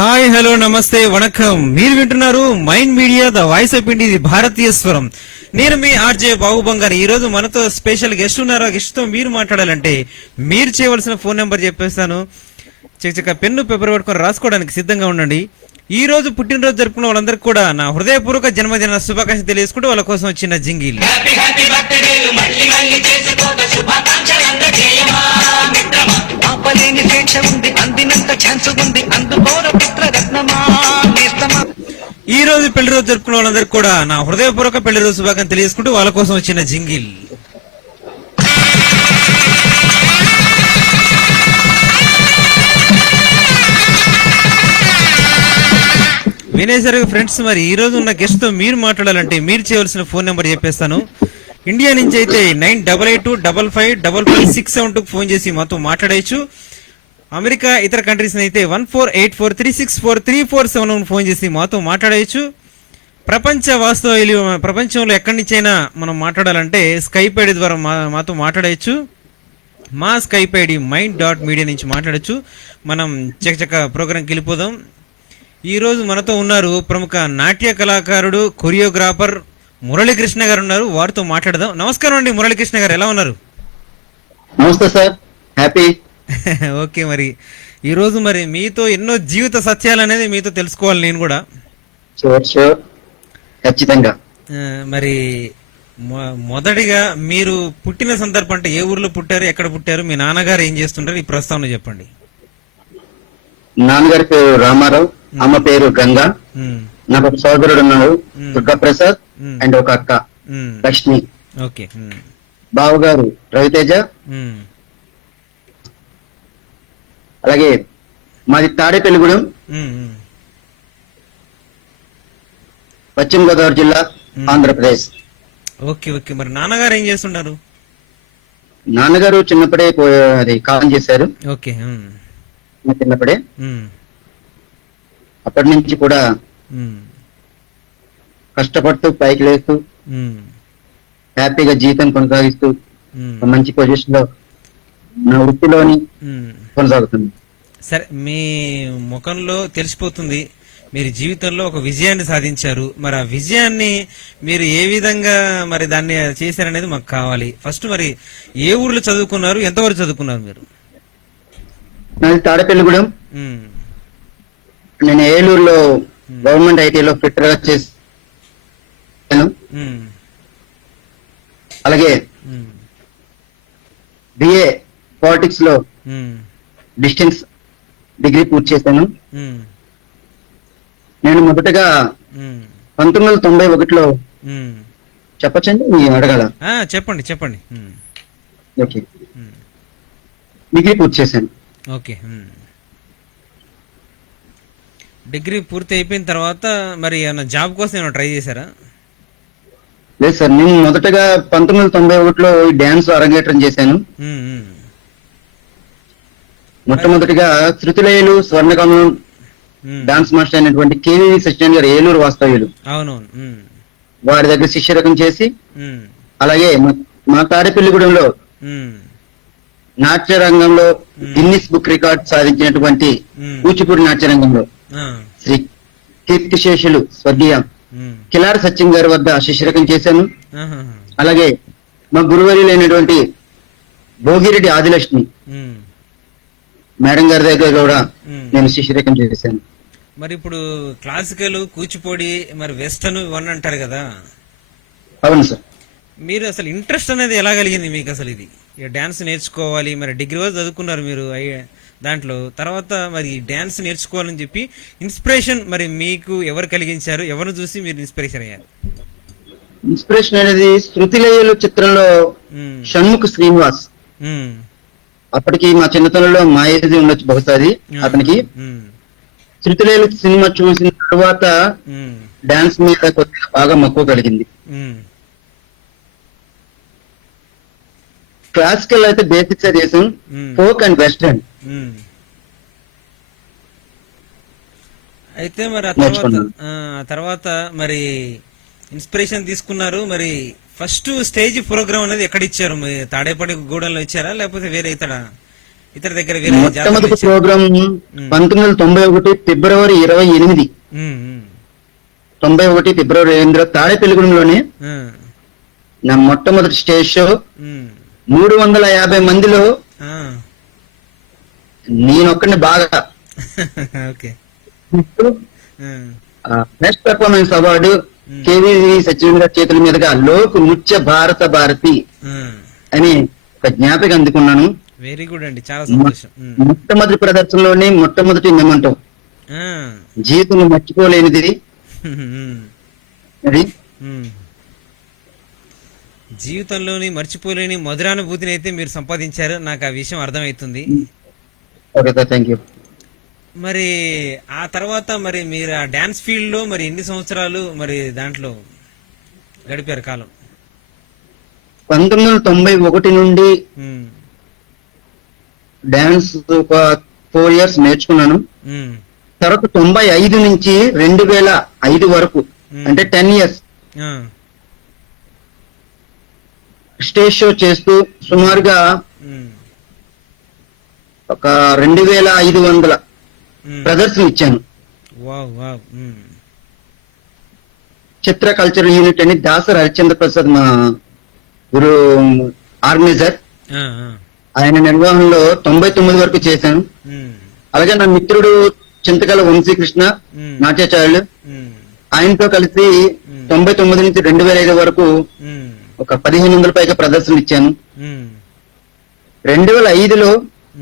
Hi hello నమస్తే వణకం. మీరు వింటున్నారు mind Media the voice of India, ఇది భారతీయ స్వరం. నేను మీ ఆర్జే బాబు బంగారు. ఈ రోజు మనతో స్పెషల్ గెస్ట్ ఉన్నారు. ఆ గెస్ట్ తో మీరు మాట్లాడాలంటే మీరు చేయవలసిన ఫోన్ నెంబర్ చెప్పేస్తాను. చక్క పెన్ను పేపర్ పట్టుకొని రాసుకోవడానికి సిద్ధంగా ఉండండి. ఈ రోజు పుట్టినరోజు జరుపుకున్న వాళ్ళందరికీ కూడా నా హృదయపూర్వక జన్మదిన శుభాకాంక్షలు తెలియజేసుకుంటూ వాళ్ళ కోసం వచ్చిన జింగిల్. ఈ రోజు పెళ్లి రోజు జరుపుకున్న వాళ్ళందరికీ కూడా నా హృదయపూర్వక పెళ్లి రోజు శుభాకాంక్షలు తెలియజేసుకుంటూ వాళ్ళ కోసం వచ్చిన జింగిల్. వినేసరి ఫ్రెండ్స్, మరి ఈ రోజు ఉన్న గెస్ట్ తో మీరు మాట్లాడాలంటే మీరు చేయవలసిన ఫోన్ నెంబర్ చెప్పేస్తాను. ఇండియా నుంచి అయితే 9882555567 ఫోన్ చేసి మాతో మాట్లాడేయచ్చు. అమెరికా ఇతర కంట్రీస్ అయితే 1484364347 ఫోన్ చేసి మాతో మాట్లాడేయచ్చు. ప్రపంచ వాస్తవాలు ప్రపంచంలో ఎక్కడి నుంచైనా మనం మాట్లాడాలంటే స్కైప్ ఐడి ద్వారా మాతో మాట్లాడేయచ్చు. మా స్కైప్ ఐడి mind.media నుంచి మాట్లాడచ్చు. మనం చకచక ప్రోగ్రాంకి వెళ్ళిపోదాం. ఈ రోజు మనతో ఉన్నారు ప్రముఖ నాట్య కళాకారుడు, కొరియోగ్రాఫర్ మురళీకృష్ణ గారు ఉన్నారు. వారితో మాట్లాడదాం. నమస్కారం అండి మురళీకృష్ణ గారు, ఎలా ఉన్నారు? నమస్తే సార్, హ్యాపీ. ఓకే, మరి ఈ రోజు మరి మీతో ఎన్నో జీవిత సత్యాలు అనేది మీతో తెలుసుకోవాలి నేను కూడా. షూర్ ఖచ్చితంగా. మరి మొదటిగా మీరు పుట్టిన సందర్భం, అంటే ఏ ఊర్లో పుట్టారు, ఎక్కడ పుట్టారు, మీ నాన్నగారు ఏం చేస్తుంటారు, ఈ ప్రస్తావన చెప్పండి. నాన్నగారి పేరు రామారావు, అమ్మ పేరు గంగా. నాకు ఒక సోదరుడు ఉన్నాడు, దుర్గాప్రసాద్, అండ్ ఒక అక్క లక్ష్మి. ఓకే. బావగారు రవితేజ. అలాగే మాది తాడేపల్లిగూడెం, పశ్చిమ గోదావరి జిల్లా, ఆంధ్రప్రదేశ్. Okay okay. మరి నాన్నగారు ఏం చేస్తుంటారు? నాన్నగారు చిన్నప్పుడే అది కాలం చేశారు. ఓకే. చిన్నప్పుడే, అప్పటి నుంచి కూడా కష్టపడుతూ పైకి లేస్తూ హ్యాపీగా జీవితం కొనసాగిస్తూ మంచి పొజిషన్ లో నా వృత్తిలోని కొనసాగుతుంది. సరే, మీ ముఖంలో తెలిసిపోతుంది మీరు జీవితంలో ఒక విజయాన్ని సాధించారు. మరి ఆ విజయాన్ని మీరు ఏ విధంగా మరి దాన్ని చేశారనేది మాకు కావాలి. ఫస్ట్ మరి ఏ ఊర్లో చదువుకున్నారు, ఎంతవరకు చదువుకున్నారు మీరు? నాది తాడేపల్లిగూడెం. నేను ఏలూరులో గవర్నమెంట్ ఐటీలో ఫిట్టర్ గా చేశాను. అలాగే బిఏ పాలిటిక్స్ లో డిస్టెన్స్ డిగ్రీ పూర్తి చేశాను. నేను మొదటగా 1991లో చెప్పచ్చండి, అడగాల? చెప్పండి చెప్పండి. ఓకే, డిగ్రీ పూర్తి చేశాను. ఓకే. డిగ్రీ పూర్తి అయిపోయిన తర్వాత మరి ఏమైనా జాబ్ కోసం ఏమైనా ట్రై చేశారా? లేదు సార్, నేను మొదటగా 1991లో డాన్స్ అరంగేట్రం చేశాను. మొట్టమొదటిగా శృతిలయలు స్వర్ణకమలం డాన్స్ మాస్టర్ అయినటువంటి కేవీ సత్యనారాయణ గారు, ఏలూరు వాస్తవ్యులు, అవునవును, వారి దగ్గర శిష్యరకం చేసి, అలాగే మా తాడేపల్లిగూడెంలో నాట్య రంగంలో గిన్నిస్ బుక్ రికార్డ్ సాధించినటువంటి కూచిపూడి నాట్య రంగంలో శ్రీ కీర్తిశేషులు స్వర్గీయ కిలారి సత్యం గారి వద్ద శిష్యరకం చేశాను. అలాగే మా గురువర్యులైనటువంటి భోగిరెడ్డి ఆదిలక్ష్మి మేడం గారి దగ్గర కూడా నేను శిష్యరకం చేశాను. మరి ఇప్పుడు క్లాసికల్, కూచిపూడి, మరి వెస్టర్న్ ఇవన్నీ అంటారు కదా? అవును సార్. మీరు అసలు ఇంట్రెస్ట్ అనేది ఎలా కలిగింది మీకు అసలు ఇది డాన్స్ నేర్చుకోవాలి? మరి డిగ్రీ వరకు చదువుకున్నారు మీరు దాంట్లో, తర్వాత మరి డాన్స్ నేర్చుకోవాలని చెప్పి ఇన్స్పిరేషన్ మరి మీకు ఎవరు కలిగించారు? ఎవరిని చూసి మీరు ఇన్స్పిరేషన్ అయ్యారు? ఇన్స్పిరేషన్ అనేది శృతిలయలు చిత్రంలో షణ్ముఖ శ్రీనివాస్. అప్పటికి మా చిన్నతనంలో మా ఏజ్ ఉండొచ్చు బహుశా అది అతనికి. శృతిలయలు సినిమా చూసిన తర్వాత డాన్స్ మీద కొద్దిగా బాగా మక్కువ కలిగింది. క్లాసికల్ అయితే బేసిక్స్ చేసాం, ఫోక్ అండ్ వెస్టర్న్. అయితే మరి ఆ తర్వాత మరి ఇన్స్పిరేషన్ తీసుకున్నారు. మరి ఫస్ట్ స్టేజ్ ప్రోగ్రామ్ అనేది ఎక్కడ ఇచ్చారు? తాడేపల్లి గూడెంలో ఇచ్చారా, లేకపోతే వేరే ఇతర ఇతర దగ్గర వేరే జాతరలు మొట్టమొదటి ఇచ్చారు. ప్రోగ్రాం 1991 ఫిబ్రవరి 28, ఉమ్, ఉమ్, 91 ఫిబ్రవరి 28 తాడేపల్లిగూడెంలోనే ఆ, నా మొట్టమొదటి స్టేజ్ షో. ఉమ్, 350 మందిలో ఆ. నేనొక్కడిని బాగా okay. Best performance award KVV Sachin గారి చేతుల మీదుగా లోక్ నృత్య భారత భారతి అని ఒక జ్ఞాపిక అందుకున్నాను. వెరీ గుడ్ అండి, చాలా సంతోషం. మొట్టమొదటి ప్రదర్శనలోనే మొట్టమొదటి మెమంటో, ఆ. జీవితంలో మర్చిపోలేనిది అది. జీవితంలోని మర్చిపోలేని మధురానుభూతిని అయితే మీరు సంపాదించారు, నాకు ఆ విషయం అర్థమవుతుంది. Okay sir, thank you. మరి ఆ తర్వాత మరి మీరు ఆ డాన్స్ ఫీల్డ్ లో మరి ఎన్ని సంవత్సరాలు మరి దాంట్లో గడిపారు కాలం? 1991 నుండి ఉమ్, డాన్స్ ఒక 4 years నేర్చుకున్నాను. ఉమ్, తర్వాత 95 నుంచి 2005 వరకు అంటే 10 years ఆ, స్టేజ్ షో చేస్తూ సుమారుగా ఉమ్, ఒక 2500 ఉమ్. ప్రదర్శనలు ఇచ్చాను. Wow wow. ఉమ్, చిత్ర కల్చరల్ యూనిట్ అని దాసర్ హరిచంద్ర ప్రసాద్ మా గురు ఆర్గనైజర్, ఆ, ఆ, ఆయన నిర్వహణలో 99 వరకు చేశాను. ఉమ్, అలాగే నా మిత్రుడు చింతకల వంశీకృష్ణ ఉమ్, నాట్యాచార్యులు, ఉమ్, ఆయనతో కలిసి 99 నుంచి 2005 వరకు ఉమ్, ఒక 1500 పైగా ప్రదర్శనలు ఇచ్చాను. ఉమ్. 2005లో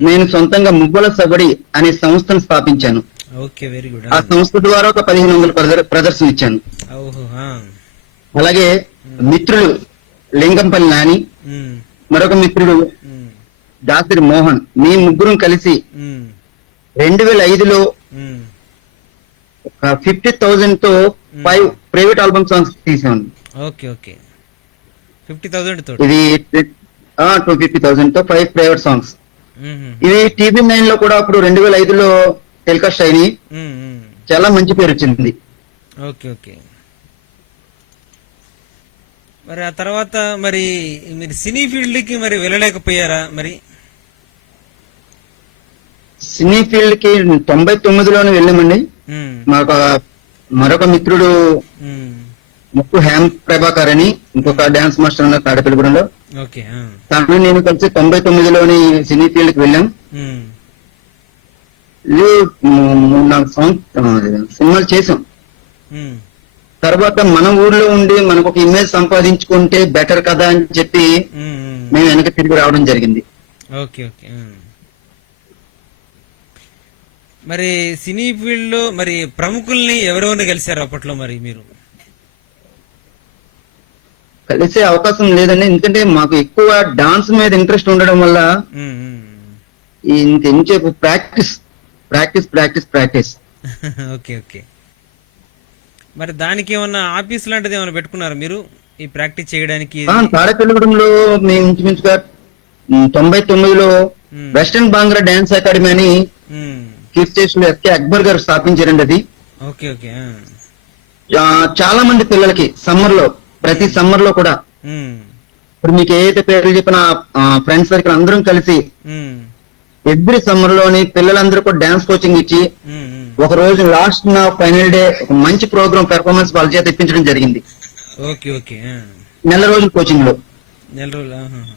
నేను సొంతంగా మువ్వల సబడి అనే సంస్థను స్థాపించాను. Okay, very good. ఆ సంస్థ ద్వారా ఒక 1500 ప్రదర్శనలు ఇచ్చాను. ఓహో. ఆ, అలాగే మిత్రులు లింగంపల్లి నాని, ఉమ్, మరొక మిత్రుడు ఉమ్, దాసరి మోహన్, మీ ముగ్గురం కలిసి ఉమ్, 2005లో ఉమ్. ఒక 50,000 తో 5 ప్రైవేట్ ఆల్బమ్ సాంగ్స్ తీసాను. Okay okay. 50,000 తోటి. ఇది 250,000 తో 5 ప్రైవేట్ సాంగ్స్. ఉమ్, ఇది TV9 లో కూడా అప్పుడు 2005లో టెలికాస్ట్ అయినాయి. ఉమ్, ఉమ్. చాలా మంచి పేరు వచ్చింది. Okay okay. మరి ఆ తర్వాత మరి మీరు సినీ ఫీల్డ్ కి మరి వెళ్ళలేకపోయారా మరి? సినీ ఫీల్డ్ కి 99లోనే వెళ్ళామండి. ఉమ్, మాకు మరొక మిత్రుడు ఉమ్. ముక్కు హేమ్ ప్రభాకర్ అని ఇంకొక డాన్స్ మాస్టర్ ఉన్నారు తాడేపల్లిగూడెంలో. ఓకే. ఆ. తను నేను కలిసి 99లోని సినీ ఫీల్డ్ కి వెళ్ళాం. ఉమ్, సినిమాలు చేసాం. ఉమ్. తర్వాత మన ఊర్లో ఉండి మనకు ఒక ఇమేజ్ సంపాదించుకుంటే బెటర్ కదా అని చెప్పి ఉమ్, ఉమ్. మేము వెనక తిరిగి రావడం జరిగింది. Okay okay. ఉమ్. మరి సినీ ఫీల్డ్ లో మరి ప్రముఖుల్ని ఎవరెవరిని కలిశారు అప్పట్లో మరి మీరు? కలిసే అవకాశం లేదండి, ఎందుకంటే మాకు ఎక్కువ డాన్స్ మీద ఇంట్రెస్ట్ ఉండడం వల్ల ఉమ్, ఉమ్. ఇంకెంచేపు practice practice practice practice. Okay okay. మరి దానికి ఏమన్నా ఆఫీస్ లాంటిది ఏమైనా పెట్టుకున్నారా మీరు ఈ ప్రాక్టీస్ చేయడానికి? తాడేపల్లిగూడెంలో మేము ఇంచుమించుగా 99లో ఉమ్, వెస్టర్న్ బాంగ్రా డాన్స్ అకాడమీ అని ఉమ్. చీఫ్ స్టేషన్ లో ఎస్కే అక్బర్ గారు స్థాపించారండి. అది ఓకే ఓకే. చాలా మంది పిల్లలకి సమ్మర్ లో, ప్రతి సమ్మర్ లో కూడా ఉమ్, ఇప్పుడు మీకు ఏదైతే పేర్లు చెప్పిన ఫ్రెండ్స్ సర్కిల్ అందరం కలిసి ఉమ్, ఎవ్రీ సమ్మర్ లోని పిల్లలందరూ కూడా డాన్స్ కోచింగ్ ఇచ్చి ఉమ్, ఉమ్. ఒక రోజు లాస్ట్ నా ఫైనల్ డే ఒక మంచి ప్రోగ్రామ్ పెర్ఫార్మెన్స్ వాళ్ళ చేత ఇప్పించడం జరిగింది. Okay okay. నెల రోజుల కోచింగ్ లో. నెల రోజులు. ఆహాహా.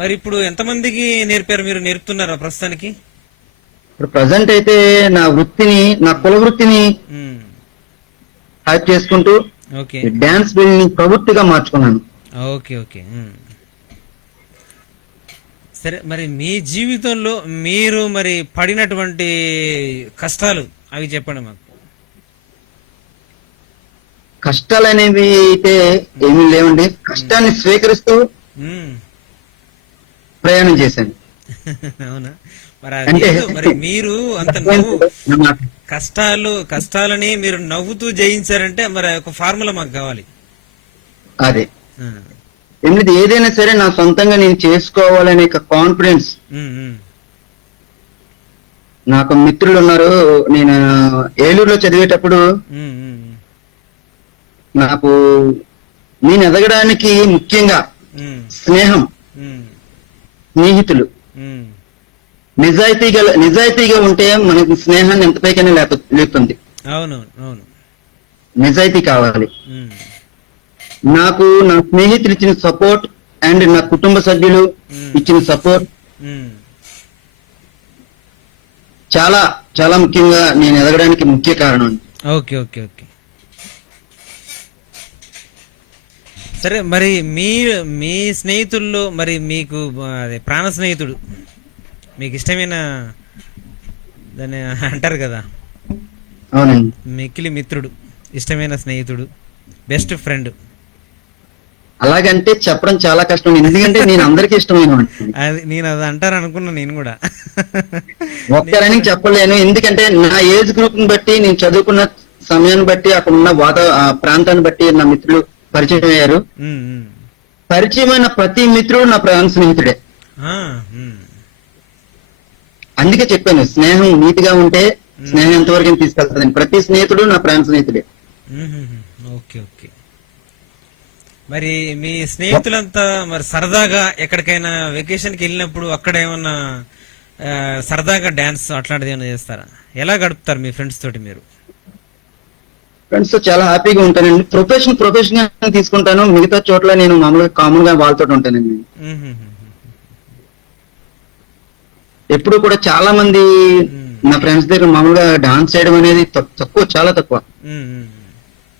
మరి ఇప్పుడు ఎంతమందికి నేర్పారు మీరు? నేర్పుతున్నారా ప్రస్తుతానికి? ఇప్పుడు ప్రజెంట్ అయితే నా వృత్తిని, నా కుల వృత్తిని ఉమ్, హైప్ చేసుకుంటూ ఓకే డాన్స్ ఫీల్డ్ ని ప్రవృత్తిగా మార్చుకున్నాను. Okay okay. ఉమ్. సరే, మరి మీ జీవితంలో మీరు మరి పడినటువంటి కష్టాలు అవి చెప్పండి మాకు. కష్టాలు అనేవి అయితే ఏమీ లేవండి. కష్టాన్ని స్వీకరిస్తూ ఉమ్. ప్రయాణం చేశాను. అవునా? మరి అంటే మరి మీరు అంత నవ్వు కష్టాలని మీరు నవ్వుతూ జయించారంటే మరి ఒక ఫార్ములా మాకు కావాలి. అదే ఆ. ఎందుకంటే ఏదైనా సరే నా సొంతంగా నేను చేసుకోవాలనే కాన్ఫిడెన్స్. ఉమ్, ఉమ్, నాకు మిత్రులు ఉన్నారు. నేను ఏలూరులో చదివేటప్పుడు ఉమ్, ఉమ్, నాకు నేను ఎదగడానికి ముఖ్యంగా ఉమ్, స్నేహం, ఉమ్, స్నేహితులు ఉమ్. నిజాయితీగా ఉంటే మనకి స్నేహాన్ని ఎంత పైకైనా లేపుతుంది. అవును అవును. నిజాయితీ కావాలి. ఉమ్, నాకు నా స్నేహితులు ఇచ్చిన సపోర్ట్ అండ్ నా కుటుంబ సభ్యులు ఇచ్చిన సపోర్ట్ ఉమ్, చాలా చాలా ముఖ్యంగా నేను ఎదగడానికి ముఖ్య కారణం. Okay okay okay. సరే, మరి మీ స్నేహితుల్లో మరి మీకు అదే ప్రాణ స్నేహితుడు, మీకు ఇష్టమైన దాన్ని అంటారు కదా, అవునండి. మిక్కిలి మిత్రుడు, ఇష్టమైన స్నేహితుడు, బెస్ట్ ఫ్రెండ్. అలాగంటే చెప్పడం చాలా కష్టం, ఎందుకంటే నేను అందరికీ ఇష్టమైన వాడిని. అది నేను అది అంటారు అనుకున్నా నేను కూడా. ఒక్కరని చెప్పలేను, ఎందుకంటే నా ఏజ్ గ్రూప్ ని బట్టి, నేను చదువుకున్న సమయాన్ని బట్టి, అక్కడ ఉన్న ఆ ప్రాంతాన్ని బట్టి నా మిత్రులు పరిచయం అయ్యారు. ఉమ్, ఉమ్. పరిచయమైన ప్రతి మిత్రుడు నా ప్రాణ స్నేహితుడే. ఆ, ఉమ్, అందుకే చెప్పాను, స్నేహం నీతిగా ఉంటే స్నేహం ఎంతవరకు తీసుకెళ్తాదని. ప్రతి స్నేహితుడు నా ప్రాణ స్నేహితుడే. ఉమ్, ఓకే ఓకే. మరి మీ స్నేహితులంతా మరి సరదాగా ఎక్కడికైనా వెకేషన్ కి వెళ్ళినప్పుడు అక్కడ ఏమన్నా సరదాగా డాన్స్ అట్లాంటిది ఏమైనా చేస్తారా? ఎలా గడుపుతారు మీ ఫ్రెండ్స్ తోటి మీరు? ఫ్రెండ్స్ తో చాలా హ్యాపీగా ఉంటానండి. ప్రొఫెషన్ గా తీసుకుంటాను, మిగతా చోట్ల నేను మామూలుగా కామన్ గా వాళ్ళతో ఉంటానండి. ఉమ్, ఎప్పుడు కూడా చాలా మంది నా ఫ్రెండ్స్ దగ్గర మామూలుగా డాన్స్ చేయడం అనేది తక్కువ, చాలా తక్కువ. ఉమ్, ఉమ్.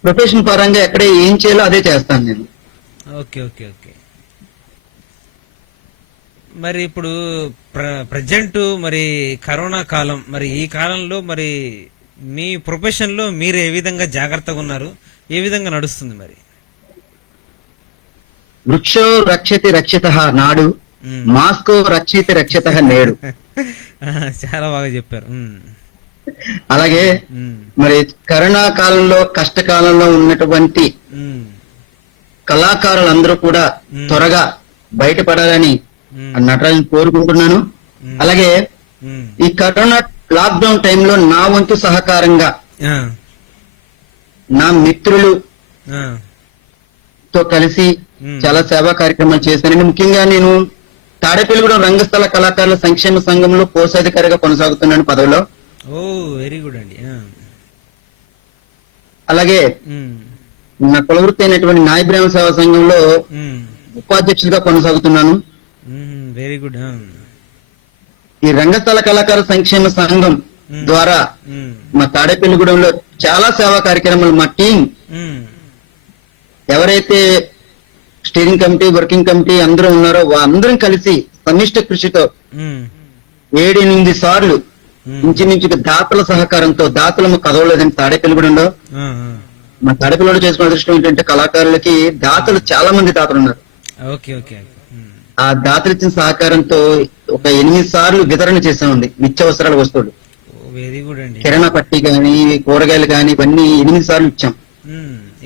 ప్రొఫెషన్ పరంగా ఎక్కడ ఏం చేయాలో అదే చేస్తాను నేను. Okay okay okay. మరి ఇప్పుడు ప్రజెంట్ మరి కరోనా కాలం, మరి ఈ కాలంలో మరి మీ ప్రొఫెషన్ లో మీరు ఏ విధంగా జాగ్రత్తగా ఉన్నారు, ఏ విధంగా నడుస్తుంది మరి? వృక్షో రక్షతి రక్షిత నాడు, మాస్కో రక్షితి రక్షిత నేడు. చాలా బాగా చెప్పారు. అలాగే మరి కరోనా కాలంలో, కష్టకాలంలో ఉన్నటువంటి కళాకారులందరూ కూడా త్వరగా బయటపడాలని నటరాజుని కోరుకుంటున్నాను. అలాగే ఈ కరోనా లాక్డౌన్ టైంలో నా వంతు సహకారంగా నా మిత్రులు తో కలిసి చాలా సేవా కార్యక్రమాలు చేశానండి. ముఖ్యంగా నేను తాడేపల్లిగూడెం రంగస్థల కళాకారుల సంక్షేమ సంఘంలో కోశాధికారిగా కొనసాగుతున్నాను పదవిలో. ఓ వెరీ గుడ్ అండి. అలాగే నా కులవృత్తి అయినటువంటి నాయ బ్రాహ్మణ సేవా సంఘంలో ఉపాధ్యక్షుడిగా కొనసాగుతున్నాను. Very good. ఈ రంగస్థల కళాకార సంక్షేమ సంఘం ద్వారా మా తాడేపల్లిగూడెంలో చాలా సేవా కార్యక్రమాలు మా టీం ఎవరైతే స్టీరింగ్ కమిటీ, వర్కింగ్ కమిటీ అందరూ ఉన్నారో అందరం కలిసి సమిష్ట కృషితో 7-8 సార్లు ఇంచుమించుగా దాతల సహకారంతో, దాతలు కదవలేదండి తాడేపల్లిగూడెంలో. మా తాడేపల్లిగూడ చేసుకున్న అదృష్టం ఏంటంటే కళాకారులకి దాతలు చాలా మంది దాతలు ఉన్నారు. ఆ దాతలు ఇచ్చిన సహకారంతో ఒక 8 సార్లు వితరణ చేసామండి నిత్యావసరాల వస్తువులు. వెరీ గుడ్ అండి. కిరాణా పట్టి గాని, కూరగాయలు గాని, ఇవన్నీ 8 సార్లు ఇచ్చాం.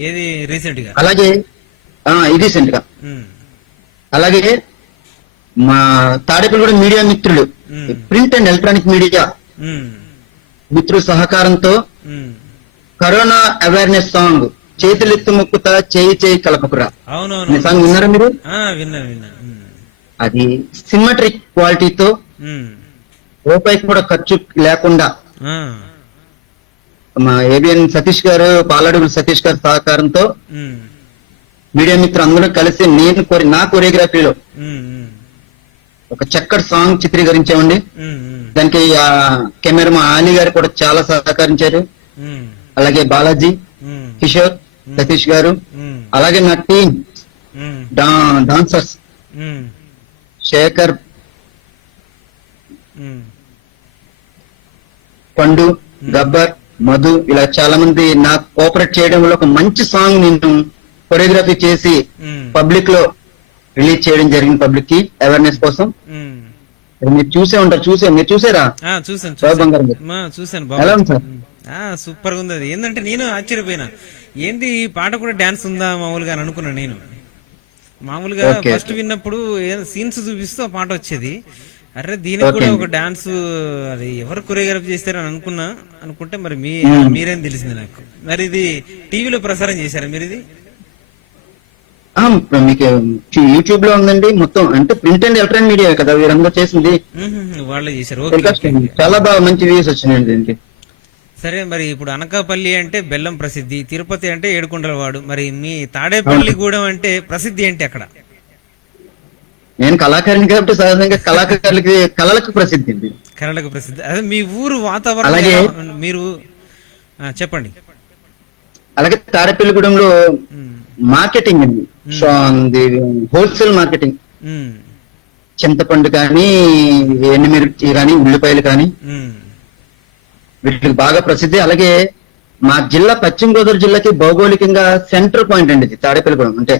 ఏది రీసెంట్ గా? అలాగే రీసెంట్ గా. అలాగే మా తాడేపల్లిగూడ మీడియా మిత్రులు, ప్రింట్ అండ్ ఎలక్ట్రానిక్ మీడియా మిత్రుల సహకారంతో కరోనా అవేర్నెస్ సాంగ్ చేతులెత్తు మొక్కుతా చేయి చేయి కలపకురా అవునవును సాంగ్ విన్నారా మీరు? విన్నా విన్నా. అది సినిమాట్రిక్ క్వాలిటీతో రూపాయికి కూడా ఖర్చు లేకుండా మా ఏబిఎన్ సతీష్ గారు, పాలడుగుల సతీష్ గారి సహకారంతో మీడియా మిత్రులు అందరూ కలిసి నా కొరియోగ్రఫీలో ఒక చక్కటి సాంగ్ చిత్రీకరించామండి. దానికి కెమెరా ఆలీ గారు కూడా చాలా సహకరించారు. అలాగే బాలాజీ, కిషోర్, సతీష్ గారు, అలాగే నా టీం డాన్సర్స్ శేఖర్, పండు, గబ్బర్, మధు, ఇలా చాలా మంది నాకు కోఆపరేట్ చేయడం వల్ల ఒక మంచి సాంగ్ నేను కొరియోగ్రఫీ చేసి పబ్లిక్ లో రిలీజ్ చేయడం జరిగింది, పబ్లిక్ కి అవేర్నెస్ కోసం. మీరు చూసే ఉంటారు, మీరు చూసారా? చూసాను. సూపర్ గా ఉంది. అది ఏంటంటే నేను ఆశ్చర్యపోయినా, ఏంది ఈ పాట కూడా డాన్స్ ఉందా మామూలుగా అని అనుకున్నా. నేను మామూలుగా ఫస్ట్ విన్నప్పుడు సీన్స్ చూపిస్తూ ఆ పాట వచ్చేది. అరే దీనికి కూడా ఒక డాన్స్, అది ఎవరు కొరియోగ్రఫీ చేస్తారని అనుకుంటే మరి మీరేం తెలిసింది నాకు. మరి ఇది టీవీలో ప్రసారం చేశారా మీరు? ఇది మీకు యూట్యూబ్ లో ఉందండి మొత్తం, అంటే ప్రింట్ అండ్ ఎలక్ట్రానిక్ మీడియా కదా వీరందరూ చేసింది. వాళ్ళే చేశారు. టెలికాస్ట్ చాలా బాగా మంచి వ్యూస్ వచ్చినాయండి దీనికి. సరే, మరి ఇప్పుడు అనకాపల్లి అంటే బెల్లం ప్రసిద్ధి, తిరుపతి అంటే ఏడుకొండలవాడు, మరి మీ తాడేపల్లి గూడెం అంటే ప్రసిద్ధి ఏంటి అక్కడ? నేను కళాకారిని కాబట్టి సహజంగా కళలకు ప్రసిద్ధి అండి. కళలకు ప్రసిద్ధి. అదే మీ ఊరు వాతావరణం అలాగే మీరు చెప్పండి. అలాగే తాడేపల్లిగూడెంలో మార్కెటింగ్ అండి, హోల్సేల్ మార్కెటింగ్. చింతపండు కానీ, ఎండుమిర్చి కానీ, ఉల్లిపాయలు కానీ వీటికి బాగా ప్రసిద్ధి. అలాగే మా జిల్లా పశ్చిమ గోదావరి జిల్లాకి భౌగోళికంగా సెంటర్ పాయింట్ అండి ఇది తాడేపల్లిగూడెం. అంటే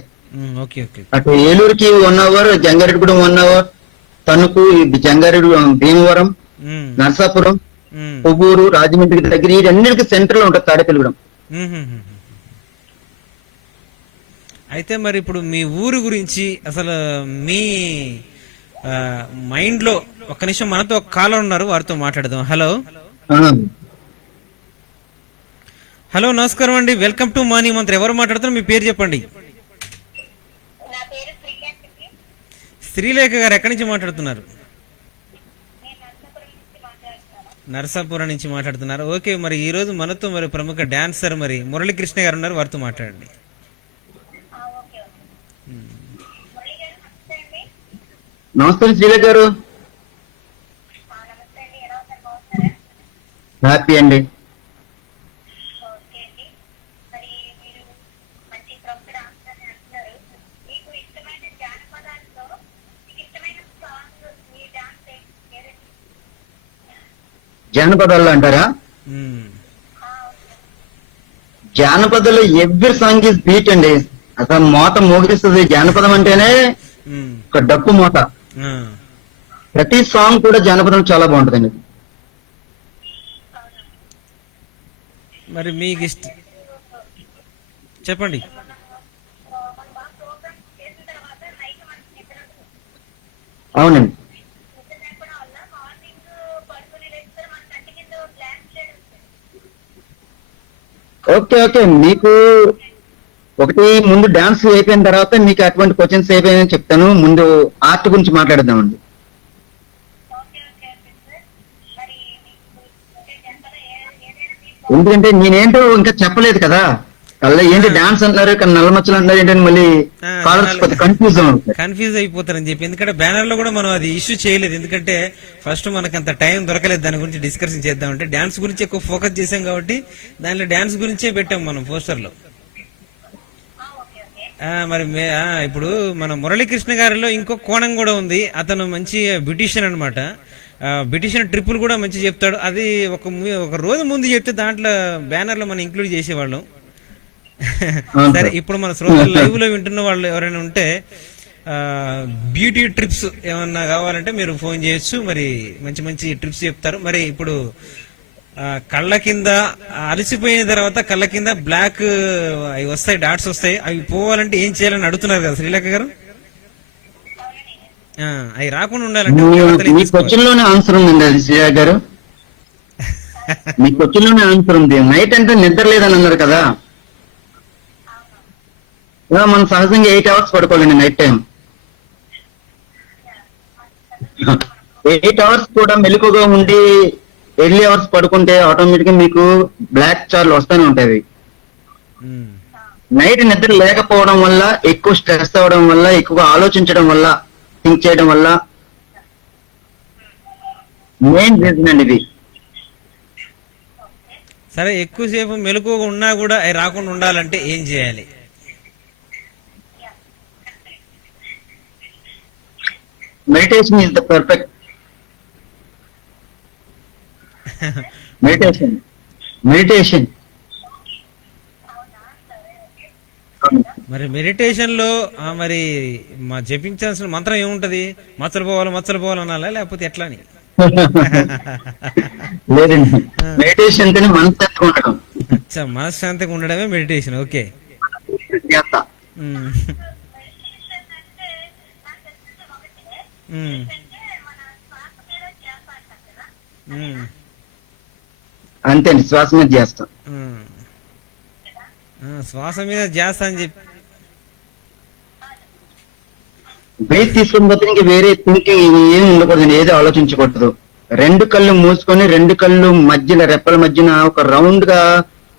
అటు ఏలూరుకి 1 అవర్, జంగారెడ్డిగూడెం 1 అవర్, తణుకు, జంగారెడ్డి, భీమవరం, నరసాపురం, కొవ్వూరు, రాజమండ్రికి దగ్గర ఈ అన్నిటికీ సెంటర్ లో ఉంటుంది తాడేపల్లిగూడెం. అయితే మరి ఇప్పుడు మీ ఊరు గురించి అసలు మీ మైండ్ లో ఒక్క నిమిషం, మనతో ఒక కాలర్ ఉన్నారు, వారితో మాట్లాడదాం. హలో హలో, నమస్కారం అండి, వెల్కమ్ టు మార్నింగ్ మంత్రి. ఎవరు మాట్లాడుతున్నారు, మీ పేరు చెప్పండి. శ్రీలేఖ గారు, ఎక్కడి నుంచి మాట్లాడుతున్నారు? నరసాపురం నుంచి మాట్లాడుతున్నారు. ఓకే, మరి ఈ రోజు మనతో మరి ప్రముఖ డాన్సర్ మరి మురళీకృష్ణ గారు ఉన్నారు, వారితో మాట్లాడండి. నమస్తే శ్రీలేఖ గారు. హ్యాపీ అండి. జానపదాల్లో అంటారా? జానపదాలు ఎవ్రీ సాంగ్ ఇస్ బీట్ అండి. అసలు మోత మోగిస్తుంది. జానపదం అంటేనే ఒక డప్పు మోత. ప్రతి సాంగ్ కూడా జానపదం చాలా బాగుంటుందండి. మరి మీకు చెప్పండి. అవునండి. ఓకే ఓకే, మీకు ఒకటి ముందు డాన్స్ అయిపోయిన తర్వాత మీకు అటువంటి క్వశ్చన్స్ అయిపోయాయని చెప్తాను. ముందు ఆర్ట్ గురించి మాట్లాడదామండి. ఎందుకంటే నేనేంటో ఇంకా చెప్పలేదు కదా. అలా ఏంటి డాన్స్ అంటున్నారు, కానీ నల్ల మచ్చలు అంటున్నారు ఏంటని మళ్ళీ కన్ఫ్యూజ్ అయిపోతారని చెప్పి. ఎందుకంటే బ్యానర్ లో కూడా మనం అది ఇష్యూ చేయలేదు, ఎందుకంటే ఫస్ట్ మనకు అంత టైం దొరకలేదు దాని గురించి డిస్కషన్ చేద్దామంటే. డాన్స్ గురించి ఎక్కువ ఫోకస్ చేసాం కాబట్టి దానిలో డాన్స్ గురించే పెట్టాం మనం పోస్టర్ లో. మరి ఇప్పుడు మన మురళీకృష్ణ గారిలో ఇంకో కోణం కూడా ఉంది. అతను మంచి బ్యూటిషియన్ అనమాట. బ్యూటిషియన్ ట్రిప్పులు కూడా మంచి చెప్తాడు. అది ఒక రోజు ముందు చెప్తే దాంట్లో బ్యానర్ లో మనం ఇంక్లూడ్ చేసేవాళ్ళం. సరే, ఇప్పుడు మన శ్రోతలు లైవ్ లో వింటున్న వాళ్ళు ఎవరైనా ఉంటే బ్యూటీ ట్రిప్స్ ఏమన్నా కావాలంటే మీరు ఫోన్ చేయొచ్చు. మరి మంచి మంచి ట్రిప్స్ చెప్తారు. మరి ఇప్పుడు కళ్ళ కింద అలసిపోయిన తర్వాత కళ్ళ కింద బ్లాక్ అవి వస్తాయి, డాట్స్ వస్తాయి, అవి పోవాలంటే ఏం చేయాలని అడుగుతున్నారు కదా శ్రీలేఖ గారు. అవి రాకుండా ఉండాలంటే మీ క్వశ్చన్ లోనే ఆన్సర్ ఉందండి అది శ్రీలేఖ గారు. మీ క్వశ్చన్ లోనే ఆన్సర్ ఉంది. నైట్ అంటే నిద్ర లేదని అన్నారు కదా. మనం సహజంగా 8 అవర్స్ పడుకోవాలండి నైట్ టైం. 8 అవర్స్ కూడా మెలకుగా ఉండి ఎర్లీ అవర్స్ పడుకుంటే ఆటోమేటిక్ గా మీకు బ్లాక్ చార్లు వస్తూనే ఉంటాయి. నైట్ నిద్ర లేకపోవడం వల్ల, ఎక్కువ స్ట్రెస్ అవ్వడం వల్ల, ఎక్కువ ఆలోచించడం వల్ల, థింక్ చేయడం వల్ల మెయిన్ రీజన్ అండి ఇది. సరే, ఎక్కువసేపు మెలకుగా ఉన్నా కూడా అవి రాకుండా ఉండాలంటే ఏం చేయాలి? Meditation is the perfect. Meditation మరి మెడిటేషన్ లో మరి మా జపించాల్సిన మంత్రం ఏముంటది? మచ్చలు పోవాలి అనాలా, లేకపోతే ఎట్లా అని? లేదండి, మెడిటేషన్ అంటే మనశ్శాంతిగా ఉండడం. అచ్చా, మనశ్శాంతిగా ఉండడమే మెడిటేషన్. ఓకే. అంతే అండి, శ్వాస మీద చేస్తాం. శ్వాస మీద ధ్యాస అని చెప్పి బ్రీత్ తీసుకుని పోతే ఇంక వేరే థింకింగ్ ఏమి ఉండకూడదు, ఏది ఆలోచించకూడదు. రెండు కళ్ళు మూసుకొని రెండు కళ్ళు మధ్యలో రెప్పల మధ్యన ఒక రౌండ్ గా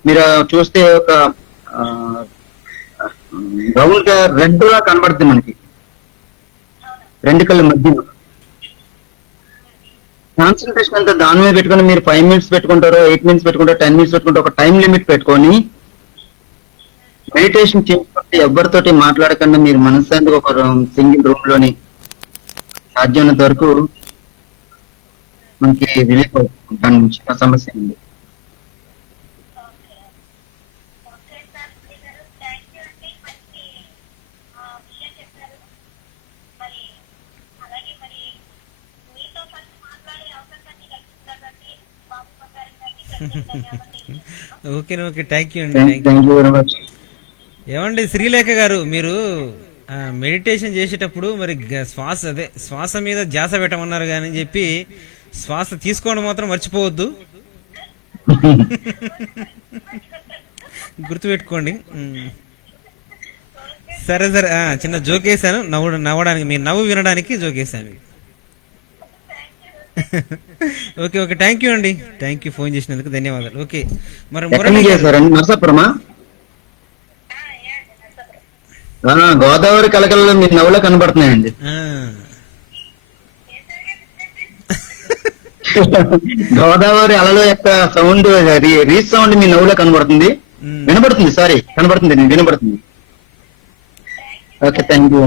మీరు చూస్తే ఒక రౌండ్ గా రెడ్ గా కనబడుతుంది మనకి రెండు కళ్ళ మధ్యన. కాన్సన్ట్రేషన్ అంతా దాని మీద పెట్టుకొని మీరు 5 minutes పెట్టుకుంటారో 8 minutes పెట్టుకుంటారో 10 minutes పెట్టుకుంటారో ఒక టైం లిమిట్ పెట్టుకొని మెడిటేషన్ చేసుకుంటే ఎవరితోటి మాట్లాడకుండా మీరు మనశ్శాంతిగా ఒక సింగిల్ రూమ్ లోని సాధ్యమైనంత వరకు మనకి రిలీఫ్ అవుతుంది దాని నుంచి ఆ సమస్య ఉంది. ఓకే ఓకే, థ్యాంక్ యూ అండి. Thank you very much. ఏమండి శ్రీలేఖ గారు, మీరు మెడిటేషన్ చేసేటప్పుడు మరి శ్వాస మీద ధ్యాస పెట్టమన్నారు కానీ అని చెప్పి శ్వాస తీసుకోవడం మాత్రం మర్చిపోవద్దు. గుర్తుపెట్టుకోండి. సరే సరే, చిన్న జోక్ వేసాను, నవ్వడానికి, మీ నవ్వు వినడానికి జోక్ వేసాను. ఓకే ఓకే, థ్యాంక్ యూ అండి, థ్యాంక్ యూ, ఫోన్ చేసినందుకు ధన్యవాదాలు. ఓకే, మరి మురళి చేశారండి నరసాపురమా? గోదావరి కలకలలో మీ నవ్వులో కనబడుతున్నాయండి. గోదావరి అలలో యొక్క సౌండ్ రీచ్ సౌండ్ మీ నవ్వులో కనబడుతుంది, వినబడుతుంది, సారీ కనబడుతుంది, వినబడుతుంది. Okay, thank you.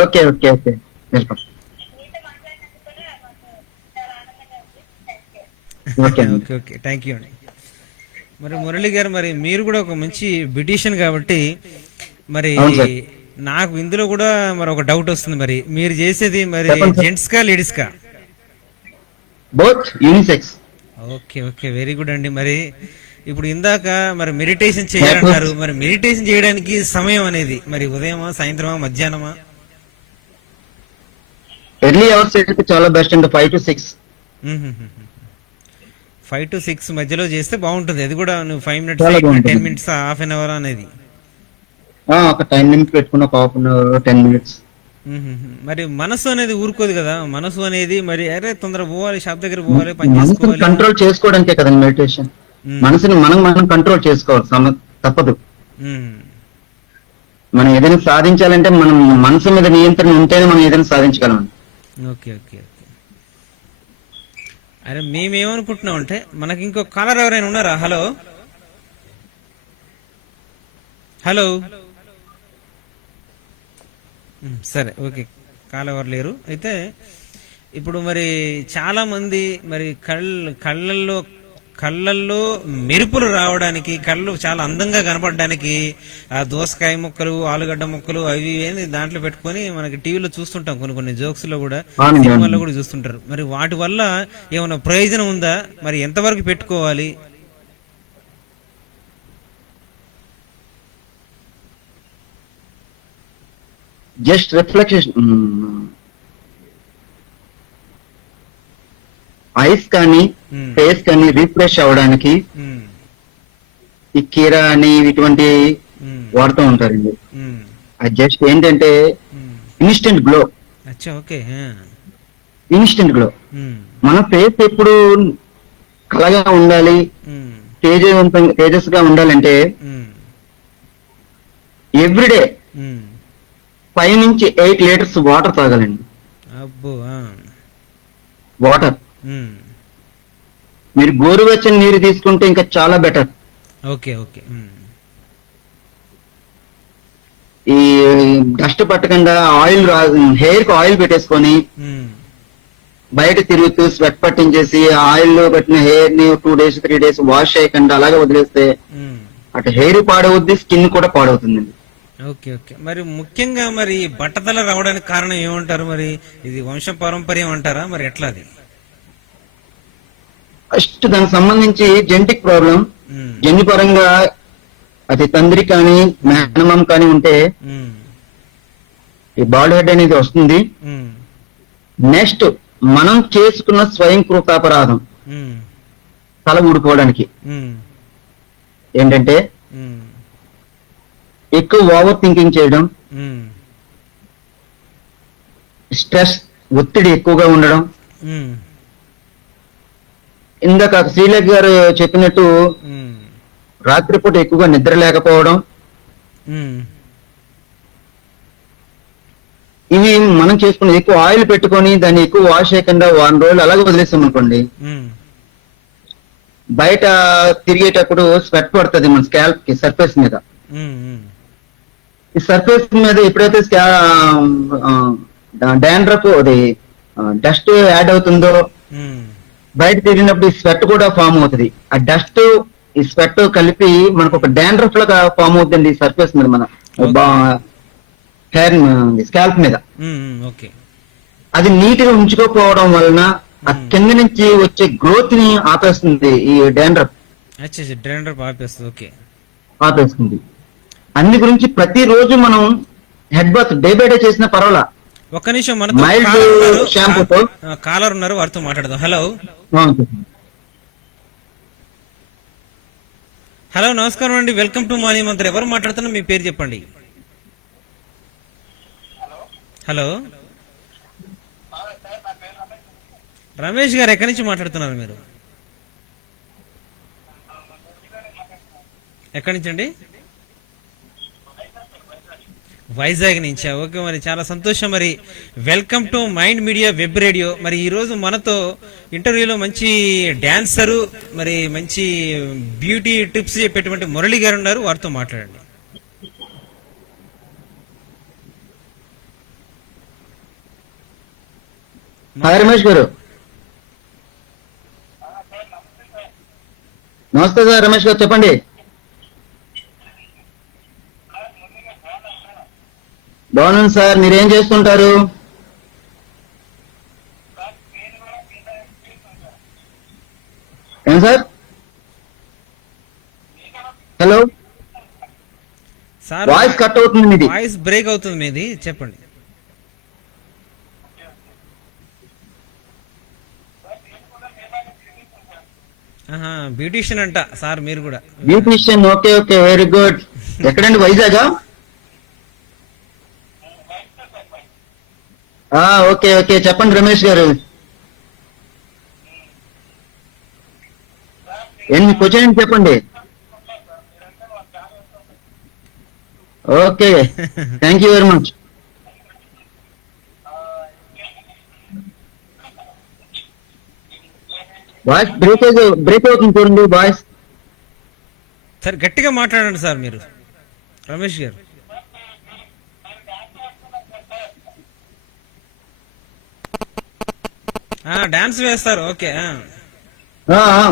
Okay okay okay, welcome. Okay okay, thank you అండి. మరి మురళి గారు, మరి మీరు కూడా ఒక మంచి బ్యూటీషియన్ కాబట్టి మరి నాకు ఇందులో కూడా మరి ఒక డౌట్ వస్తుంది. మరి మీరు చేసేది మరి జెంట్స్ కా లేడీస్ కా? Both, unisex. Okay okay, very good అండి. మరి ఇప్పుడు ఇందాక మరి మెడిటేషన్ చేయాలంటారు, మరి మెడిటేషన్ చేయడానికి సమయం అనేది మరి ఉదయమా, సాయంత్రమా, మధ్యాహ్నమా? ఎర్లీ అవర్స్ అయితే చాలా బెస్ట్ అండి, 5 to 6. 5 to 6 మధ్యలో చేస్తే బాగుంటుంది. అది కూడా నువ్వు 5 minutes 10 minutes half an hour అనేది ఒక టైం లిమిట్ పెట్టుకున్న, ఒక హాఫ్ అన్ అవర్ 10 minutes. మరి మనసు అనేది ఊరుకోదు కదా, మనసు అనేది మరి అరే తొందర పోవాలి, షాప్ దగ్గర పోవాలి, పని చేసుకోవాలి. కంట్రోల్ చేసుకోవడానికే కదండి మెడిటేషన్. మనసుని మనం కంట్రోల్ చేసుకోవాలి, తప్పదు. మనం ఏదైనా సాధించాలంటే మనం మనసు మీద నియంత్రణ ఉంటేనే మనం ఏదైనా సాధించగలం. Okay okay okay. అరే మేమేమనుకుంటున్నాం అంటే మనకి ఇంకో కాలర్ ఎవరైనా ఉన్నారా? హలో హలో, సరే ఓకే, కాల్ ఎవరు లేరు. అయితే ఇప్పుడు మరి చాలా మంది మరి కళ్ళల్లో మెరుపులు రావడానికి, కళ్ళు చాలా అందంగా కనపడడానికి ఆ దోసకాయ ముక్కలు, ఆలుగడ్డ ముక్కలు అవి దాంట్లో పెట్టుకొని మనకి టీవీలో చూస్తుంటాం, కొన్ని జోక్స్ లో కూడా, సినిమాల్లో కూడా చూస్తుంటారు. మరి వాటి వల్ల ఏమైనా ప్రయోజనం ఉందా? మరి ఎంతవరకు పెట్టుకోవాలి? జస్ట్ రిఫ్లెక్షన్, ఐస్ కానీ ఫేస్ కానీ రిఫ్రెష్ అవడానికి ఈ కీరా అని ఇటువంటి వాడుతూ ఉంటారండి. అది జస్ట్ ఏంటంటే ఇన్స్టెంట్ గ్లో. Instant glow. మన ఫేస్ ఎప్పుడు కళగా ఉండాలి, తేజస్ గా ఉండాలంటే ఎవ్రీడే 5 నుంచి 8 లీటర్స్ వాటర్ తాగాలండి. వాటర్ మీరు గోరువెచ్చని నీరు తీసుకుంటే ఇంకా చాలా బెటర్. Okay okay. ఈ డస్ట్ పట్టకుండా ఆయిల్ హెయిర్ కు ఆయిల్ పెట్టేసుకొని బయట తిరుగుతూ స్వెట్ పట్టించేసి ఆయిల్ లో పెట్టిన హెయిర్ ని 2 days 3 days వాష్ చేయకుండా అలాగే వదిలేస్తే అటు హెయిర్ పాడవుద్ది, స్కిన్ కూడా పాడవుతుందండి. Okay okay. మరి ముఖ్యంగా మరి బట్టతల రావడానికి కారణం ఏమంటారు? మరి ఇది వంశ పారంపర్యం అంటారా? మరి ఎట్లా అది? ఫస్ట్ దానికి సంబంధించి జెనెటిక్ ప్రాబ్లం, జన్యుపరంగా అది తండ్రి కానీ మేనమామ కానీ ఉంటే ఈ బాల్ హెడ్ అనేది వస్తుంది. నెక్స్ట్ మనం చేసుకున్న స్వయం కృతాపరాధం తల ఊడిపోవడానికి ఏంటంటే ఎక్కువ ఓవర్ థింకింగ్ చేయడం, స్ట్రెస్, ఒత్తిడి ఎక్కువగా ఉండడం, ఉమ్, ఇందాక శ్రీలేఖ గారు చెప్పినట్టు ఉమ్, రాత్రిపూట ఎక్కువగా నిద్ర లేకపోవడం, ఉమ్, ఇవి మనం చేసుకుని ఎక్కువ ఆయిల్ పెట్టుకొని దాన్ని ఎక్కువ వాష్ చేయకుండా వారం రోజులు అలాగే వదిలేస్తాం అనుకోండి, ఉమ్, బయట తిరిగేటప్పుడు స్వెట్ పడుతుంది మన స్కాల్ప్ కి సర్ఫేస్ మీద. ఉమ్, ఉమ్. ఈ సర్ఫేస్ మీద ఎప్పుడైతే డాండ్రఫ్ అది డస్ట్ యాడ్ అవుతుందో, ఉమ్, బయట తిరిగినప్పుడు ఈ స్వెట్ కూడా ఫామ్ అవుతుంది. ఆ డస్ట్ ఈ స్వెట్ కలిపి మనకు ఒక డాండ్రఫ్ లాగా ఫామ్ అవుతుంది ఈ సర్ఫేస్ మీద, మన Okay. హెయిర్ స్కాల్ప్ మీద. ఉమ్, ఉమ్, ఓకే. అది నీట్ గా ఉంచుకోకపోవడం వలన ఆ ఉమ్. కింద నుంచి వచ్చే గ్రోత్ ని ఆపేస్తుంది, ఈ డాండ్రఫ్ అచ్చా, డ్రైనర్ ఆపేస్తుంది. ఓకే. ఆపేస్తుంది. అన్ని గురించి ప్రతిరోజు మనం head bath day by day చేసిన పర్వాలా, ఒక్క నిమిషం, మనతో మైల్డ్ కాలర్ ఉన్నారు. షాంపూతో. కాలర్ ఉన్నారు, వారితో మాట్లాడదాం. హలో, హలో, నమస్కారం అండి. వెల్కమ్ టు మార్నింగ్ మంత్రి. ఎవరు మాట్లాడుతున్నా, మీ పేరు చెప్పండి. హలో, రమేష్ గారు, ఎక్కడి నుంచి మాట్లాడుతున్నారు మీరు? ఎక్కడి నుంచి అండి? వైజాగ్ నుంచా? ఓకే, మరి చాలా సంతోషం. మరి welcome to mind media web radio. మరి ఈ రోజు మనతో ఇంటర్వ్యూలో మంచి డాన్సరు, మరి మంచి బ్యూటీ టిప్స్ చెప్పేటువంటి మురళి గారు ఉన్నారు, వారితో మాట్లాడండి. హాయ్ రమేష్ గారు. నమస్తే సార్, రమేష్ గారు చెప్పండి. బాగున్నాను సార్, మీరేం చేస్తుంటారు? ఏం sir? Hello, sir, voice cut అవుతుంది మీది. వాయిస్ బ్రేక్ అవుతుంది మీది, చెప్పండి. బ్యూటీషియన్ అంట సార్, మీరు కూడా. Beautician, okay okay, very good. ఎక్కడండి, వైజాగా? ఓకే ఓకే, చెప్పండి రమేష్ గారు. ఎన్ని క్వశ్చన్ చెప్పండి. Okay, thank you very much. Voice break అవుతుంది చూడండి వాయిస్. సార్, గట్టిగా మాట్లాడండి సార్ మీరు, రమేష్ గారు. డాన్స్ వేస్తారు, ఓకే. ఆ, ఆ.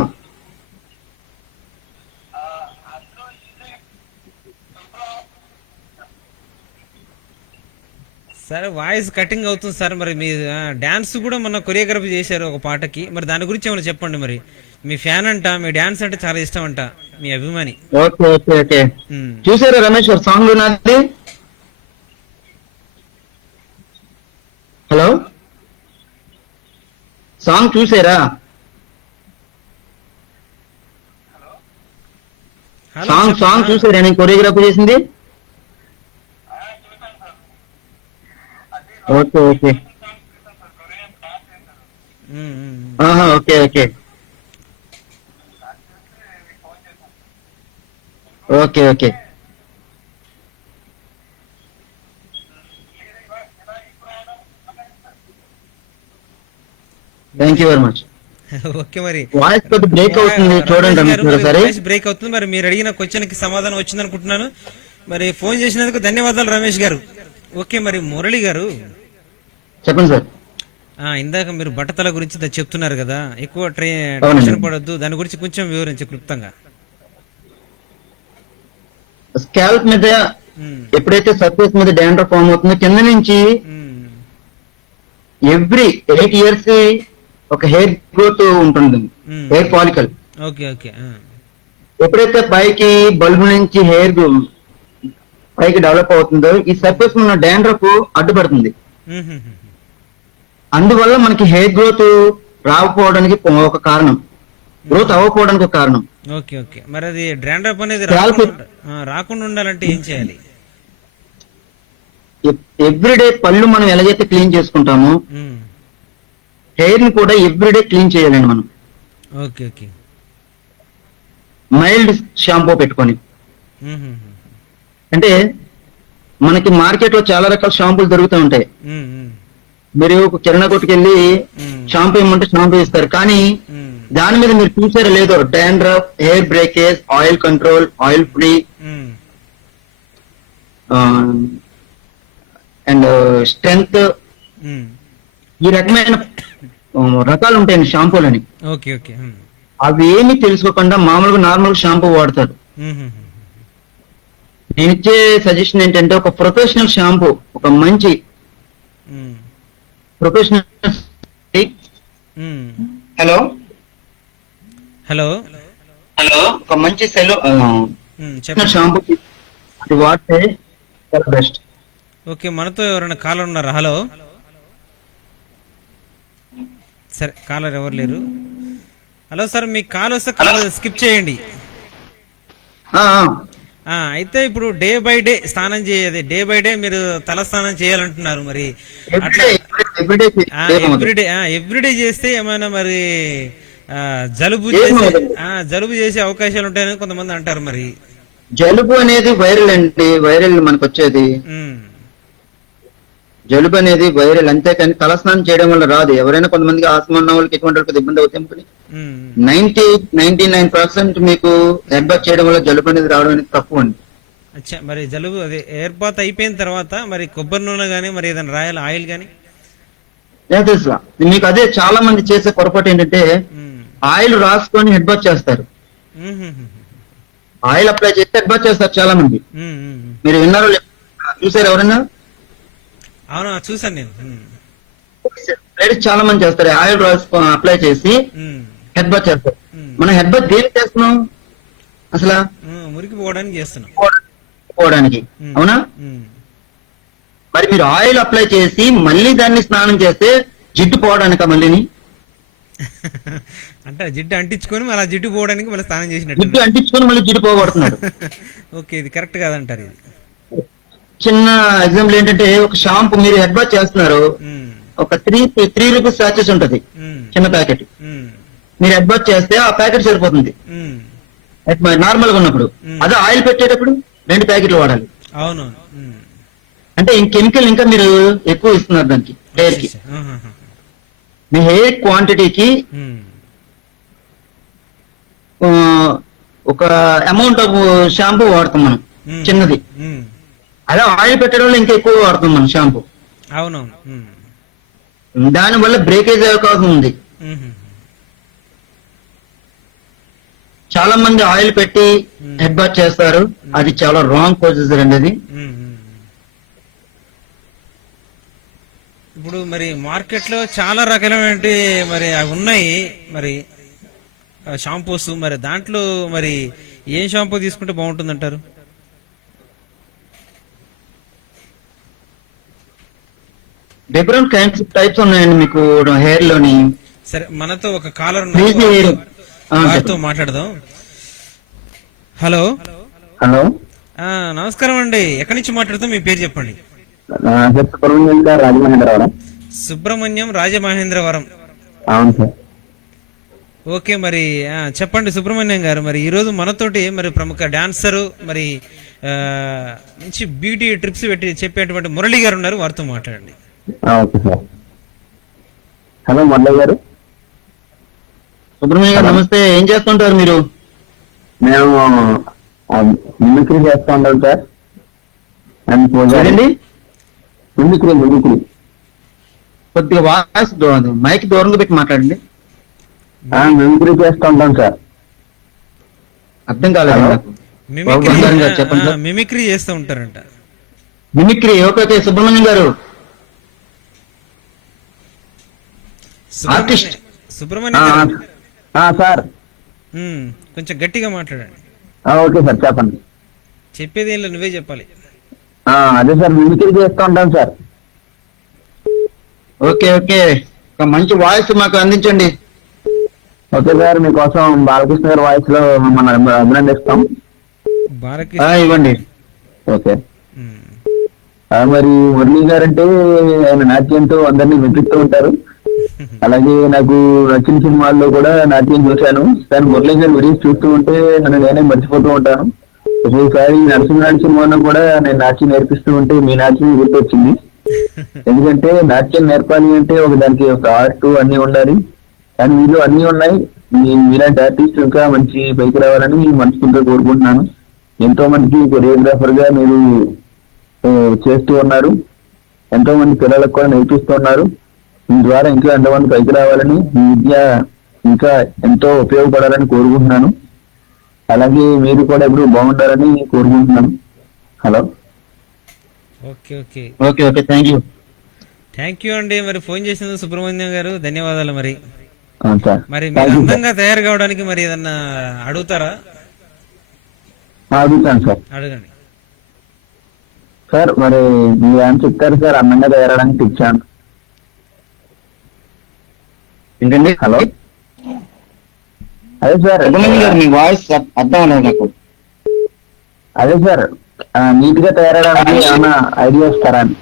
సరే, వాయిస్ కటింగ్ అవుతుంది సార్. మరి మీ డాన్స్ కూడా మొన్న కొరియోగ్రఫీ చేశారు ఒక పాటకి, మరి దాని గురించి ఏమైనా చెప్పండి. మరి మీ ఫ్యాన్ అంట, మీ డాన్స్ అంటే చాలా ఇష్టం అంట, మీ అభిమాని. ఓకే ఓకే ఓకే, ఉమ్. చూసారా రమేష్ గారు సాంగ్ నాది? హలో, సాంగ్ చూసారా? హలో, సాంగ్ చెప్పండి. చూసారా నేను కొరియోగ్రఫీ చేసింది? ఓకే ఓకే, ఉమ్, ఉమ్, ఆహా, okay okay okay okay. Thank you very much. Okay. మరి వాయిస్ కొద్ది బ్రేక్ అవుతుంది చూడండి రమేష్ గారు ఒకసారి. వాయిస్ బ్రేక్ అవుతుంది. మరి మీరు అడిగిన క్వశ్చన్ కి సమాధానం వచ్చింది అనుకుంటున్నాను. మరి ఫోన్ చేసినందుకు ధన్యవాదాలు రమేష్ గారు. ఓకే, మరి మురళి గారు, చెప్పండి సార్. ఇందాక మీరు బట్టతల గురించి చెప్తున్నారు కదా, ఎక్కువ అవునండి. టెన్షన్ పడొద్దు, దాని గురించి కొంచెం వివరించి క్లుప్తంగా. స్కాల్ప్ మీద ఉమ్, ఎప్పుడైతే సర్ఫేస్ మీద డాండ్రఫ్ ఫామ్ అవుతుందో, కింద నుంచి ఉమ్, ఎవ్రీ 8 years ఒక హెయిర్ గ్రోత్ ఉంటుంది, ఉమ్. Hair follicle. Okay, okay. ఎప్పుడైతే పైకి బల్బు నుంచి హెయిర్ పైకి డెవలప్ అవుతుందో, ఈ సర్ఫేస్ ఉన్న డాండ్రఫ్ అడ్డుపడుతుంది. అందువల్ల మనకి హెయిర్ గ్రోత్ రాకపోవడానికి ఒక కారణం, గ్రోత్ అవ్వకపోవడానికి ఒక కారణం. Okay, okay. మరి అది డ్రాండ్రప్ అనేది చాలా రాకుండా ఉండాలంటే ఏం చేయాలి? ఎవ్రీడే పళ్ళు మనం ఎలాగైతే క్లీన్ చేసుకుంటామో ఉమ్, హెయిర్ ని కూడా ఎవ్రీడే క్లీన్ చేయాలండి మనం. Okay okay. మైల్డ్ షాంపూ పెట్టుకొని. ఉమ్, ఉమ్, అంటే మనకి మార్కెట్ లో చాలా రకాల షాంపూలు దొరుకుతూ ఉంటాయి. ఉమ్, ఉమ్, మీరు ఒక కిరాణా కొట్టుకు వెళ్ళి ఉమ్, షాంపూ ఇమ్మంటే షాంపూ ఇస్తారు, కానీ ఉమ్, దాని మీద మీరు చూసారో లేదో dandruff, hair breakage, oil control, oil free ఉమ్, అండ్ స్ట్రెంగ్త్, ఉమ్, ఈ రకమైన రకాలు ఉంటాయండి షాంపూలని. Okay okay. ఉమ్, అవి ఏమీ తెలుసుకోకుండా మామూలుగా నార్మల్ షాంపూ వాడతారు. ఉమ్, ఉమ్, నేను ఇచ్చే సజెషన్ ఏంటంటే ఒక ప్రొఫెషనల్ షాంపూ, ఒక మంచి ఉమ్, ప్రొఫెషనల్. ఉమ్. Hello hello. ఒక మంచి సెలో చెప్పండి. షాంపూ అది వాడితే చాలా బెస్ట్. ఓకే, మనతో ఎవరైనా కాలర్ ఉన్నారా? హలో. సరే, కాలర్ ఎవరు లేరు. హలో సార్, మీకు కాల్ వస్తే కాల్ స్కిప్ చేయండి. అయితే ఇప్పుడు డే బై డే స్నానం చేయదు, డే బై డే మీరు తల స్నానం చేయాలంటున్నారు. మరి అట్లా ఎవ్రీడే చేస్తే ఏమైనా మరి జలుబు చేసే అవకాశాలు ఉంటాయని కొంతమంది అంటారు. మరి జలుబు అనేది వైరల్ అండి, వైరల్ మనకు వచ్చేది. ఉమ్, జలుబు అనేది వైరల్, అంతేకాని తలస్నానం చేయడం వల్ల రాదు. ఎవరైనా కొంతమందికి ఆస్మా ఉన్న వాళ్ళకి ఎటువంటి వాళ్ళకి ఇబ్బంది అవుతాయి. ఉమ్, 99% మీకు హెడ్ బాత్ చేయడం వల్ల జలుబు అనేది రావడం అనేది తప్పు అండి. అచ్చా, మరి జలుబు అదే ఎయిర్ బాత్ అయిపోయిన తర్వాత మరి కొబ్బరి నూనె గానీ మరి ఏదైనా రాయాలి, ఆయిల్ గానీ? తెలుసా మీకు? అదే చాలా మంది చేసే పొరపాటు ఏంటంటే ఆయిల్ రాసుకొని హెడ్ బాత్ చేస్తారు. ఆయిల్ అప్లై చేస్తే హెడ్ బాత్ చేస్తారు చాలా మంది. మీరు విన్నారో చూసారు ఎవరన్నా? అవునా, చూసాను నేను. లేడీస్ చాలా మంది చేస్తారు, ఆయిల్ రాసుకొని అప్లై చేసి హెడ్ బాత్ చేస్తారు. మనం హెడ్ బాత్ దేనికి చేస్తున్నాం అసలు? మురికి పోవడానికి చేస్తున్నాం, పోవడానికి. అవునా? మరి మీరు ఆయిల్ అప్లై చేసి మళ్ళీ దాన్ని స్నానం చేస్తే జిడ్డు పోవడానిక? మళ్ళీని అంటే జిడ్డు అంటించుకొని మళ్ళీ జిడ్డు పోవడానికి మళ్ళీ స్నానం చేసినట్టు, జిడ్డు అంటించుకొని మళ్ళీ జిడ్డు పోగొడుతున్నాడు. ఓకే, ఇది కరెక్ట్ కాదంటారు. ఇది చిన్న ఎగ్జాంపుల్ ఏంటంటే, ఒక షాంపూ మీరు హెడ్ బాత్ చేస్తున్నారు, ఒక త్రీ రూపీస్ ప్యాకెట్స్ ఉంటది, చిన్న ప్యాకెట్. మీరు హెడ్ బాత్ చేస్తే ఆ ప్యాకెట్ సరిపోతుంది నార్మల్ గా ఉన్నప్పుడు. అదే ఆయిల్ పెట్టేటప్పుడు 2 ప్యాకెట్లు వాడాలి. అవును. అంటే కెమికల్ ఇంకా మీరు ఎక్కువ ఇస్తున్నారు దానికి, హెయిర్ కి. మీ హెయిర్ క్వాంటిటీకి ఒక అమౌంట్ ఆఫ్ షాంపూ వాడతాం మనం, చిన్నది. అదే ఆయిల్ పెట్టడం వల్ల ఇంకా ఎక్కువ వాడతాం మనం షాంపూ. అవునవును. దానివల్ల బ్రేకేజ్ అవకాశం ఉంది. చాలా మంది ఆయిల్ పెట్టి హెడ్ బాత్ చేస్తారు, అది చాలా రాంగ్ ప్రొసీజర్ అండి అది. ఇప్పుడు మరి మార్కెట్ లో చాలా రకాలైన మరి అవి ఉన్నాయి మరి షాంపూస్. మరి దాంట్లో మరి ఏం షాంపూ తీసుకుంటే బాగుంటుంది అంటారు? డిఫరెంట్ కైండ్స్ టైప్స్ ఉన్నాయండి మీకు హెయిర్ లోని. సరే, మనతో ఒక కాలర్ వారితో మాట్లాడదాం. హలో. హలో, నమస్కారం అండి, ఎక్కడి నుంచి మాట్లాడుతాం? మీ పేరు చెప్పండి. రాజమహేంద్రవరం. సుబ్రహ్మణ్యం, రాజమహేంద్రవరం. అవును సార్. ఓకే, మరి చెప్పండి సుబ్రహ్మణ్యం గారు. మరి ఈ రోజు మనతోటి మరి ప్రముఖ డాన్సరు, మరి మంచి బ్యూటీ ట్రిప్స్ పెట్టి చెప్పేటువంటి మురళి గారు ఉన్నారు, వారితో మాట్లాడండి. Okay sir. హలో మురళి గారు. సుబ్రహ్మణ్య గారు నమస్తే. ఏం చేస్తుంటారు మీరు? మేము మిమిక్రీ చేస్తూ ఉంటాం సార్. అండ్ మిమిక్రీ కొద్దిగా వాయిస్ మైక్ దూరంగా పెట్టి మాట్లాడండి. మిమిక్రీ చేస్తూ ఉంటాం సార్. అర్థం కాలేదు నాకు. చెప్పండి సార్. మిమిక్రీ చేస్తూ ఉంటారంట. మిమిక్రీ. ఓకే సుబ్రహ్మణ్యం గారు ఆర్టిస్ట్. సుబ్రహ్మణ్యం సార్, కొంచెం గట్టిగా మాట్లాడండి. ఓకే సార్, చెప్పండి. చెప్పేది ఏం లేదు, నువ్వే చెప్పాలి. అదే సార్, మిమిక్రీ చేస్తూ ఉంటాం సార్. ఓకే ఒక మంచి వాయిస్ మాకు అందించండి. ఓకే సార్, మీకోసం బాలకృష్ణ గారి వాయిస్ లో మిమ్మల్ని అభినందిస్తాం. బాలకృష్ణ ఇవ్వండి. ఓకే. మరి మురళీ గారు అంటే ఆయన నాట్యంతో అందరినీ మెప్పిస్తూ ఉంటారు. అలాగే నాకు నచ్చిన సినిమాల్లో కూడా నాట్యం చూశాను. కానీ మురళీ గారు వీడియోస్ చూస్తూ ఉంటే నన్ను నేనే మర్చిపోతూ ఉంటాను. ఒక్కొక్కసారి నరసింహనాయుడు సినిమాలో కూడా నేను నాట్యం నేర్పిస్తూ ఉంటే మీ నాట్యం గుర్తొచ్చింది. ఎందుకంటే నాట్యం నేర్పాలి అంటే దానికి ఒక ఆర్ట్ అన్ని ఉండాలి. కానీ మీలో అన్ని ఉన్నాయి. మీలాంటి ఆర్టిస్ట్ ఇంకా మంచి పైకి రావాలని మనస్ఫూర్తిగా కోరుకుంటున్నాను. ఎంతో మందికి కొరియోగ్రాఫర్ గా మీరు చేస్తూ ఉన్నారు. ఎంతో మంది పిల్లలకు కూడా నేర్పిస్తూ ఉన్నారు. మీ ద్వారా ఇంకా ఎంతమంది పైకి రావాలని, మీ విద్య ఇంకా ఎంతో ఉపయోగపడాలని కోరుకుంటున్నాను. అలాగే మీరు కూడా ఎప్పుడు బాగుండాలని కోరుకుంటున్నాను. Hello. Okay okay okay okay, thank you. Thank you అండి. మరి ఫోన్ చేసినందుకు సుబ్రహ్మణ్యం గారు ధన్యవాదాలు. మరి సార్ మరి మీరు అందంగా తయారు కావడానికి మరి ఏదన్నా అడుగుతారా? అడుగుతాను సార్. అడగండి సార్ మరి మీరు ఏం చెప్తారు సార్ అందంగా తయారడానికి ఇచ్చాను. ఏంటండి? హలో. అదే సార్ సుబ్రహ్మణ్యం గారు, మీ వాయిస్ అర్థం అవ్వలేదు నాకు. అదే సార్ నీట్ గా తయారడానికి ఏమైనా ఐడియా ఇస్తారా అని.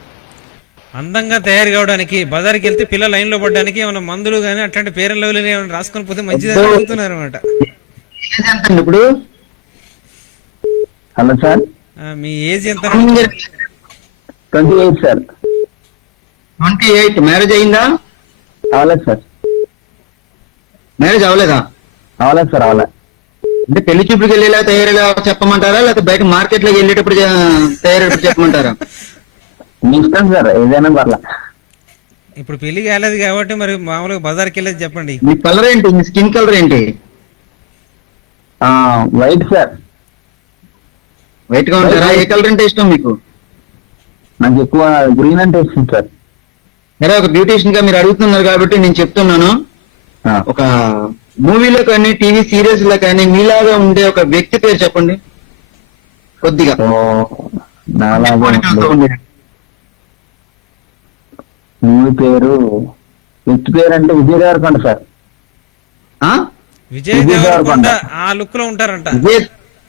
అందంగా తయారు కావడానికి బజార్కి వెళ్తే పిల్లలు లైన్ లో పడడానికి ఏమైనా మందులు కానీ అట్లాంటి పేరెంట్ లెవెల్ ఏమైనా రాసుకొని పోతే మంచిదని అడుగుతున్నారు అనమాట. ఏజ్ ఎంత అండి ఇప్పుడు? Hello sir. మీ ఏజ్ ఎంత? 28 సార్. 28. మ్యారేజ్ అయిందా? అవలేదు సార్. మ్యారేజ్ అవ్వలేదా? అవలేదు సార్. అవలేదు. అంటే పెళ్లి చూపులకు వెళ్ళేలా తయారుగా చెప్పమంటారా, లేకపోతే బయట మార్కెట్ లోకి వెళ్ళేటప్పుడు తయారు చెప్పమంటారా? మీ ఇష్టం సార్, ఏదైనా పర్లా. ఇప్పుడు పెళ్లి కాలేదు కాబట్టి మరి మామూలుగా బజార్కి వెళ్ళేది చెప్పండి. మీ కలర్ ఏంటి? మీ స్కిన్ కలర్ ఏంటి? White sir. వైట్ గా ఉంటారా? ఏ కలర్ అంటే ఇష్టం మీకు? నాకు ఎక్కువ గ్రీన్ అంటే ఇష్టం సార్. సరే, ఒక బ్యూటీషియన్ గా మీరు అడుగుతున్నారు కాబట్టి నేను చెప్తున్నాను. ఒక మూవీలో కానీ టీవీ సీరియల్స్ లో కానీ మీలాగా ఉండే ఒక వ్యక్తి పేరు చెప్పండి కొద్దిగా. మూవీ పేరు, వ్యక్తి పేరు అంటే విజయ్ దేవరకొండ సార్. విజయ్ దేవరకొండ ఆ లుక్ లో ఉంటారంట.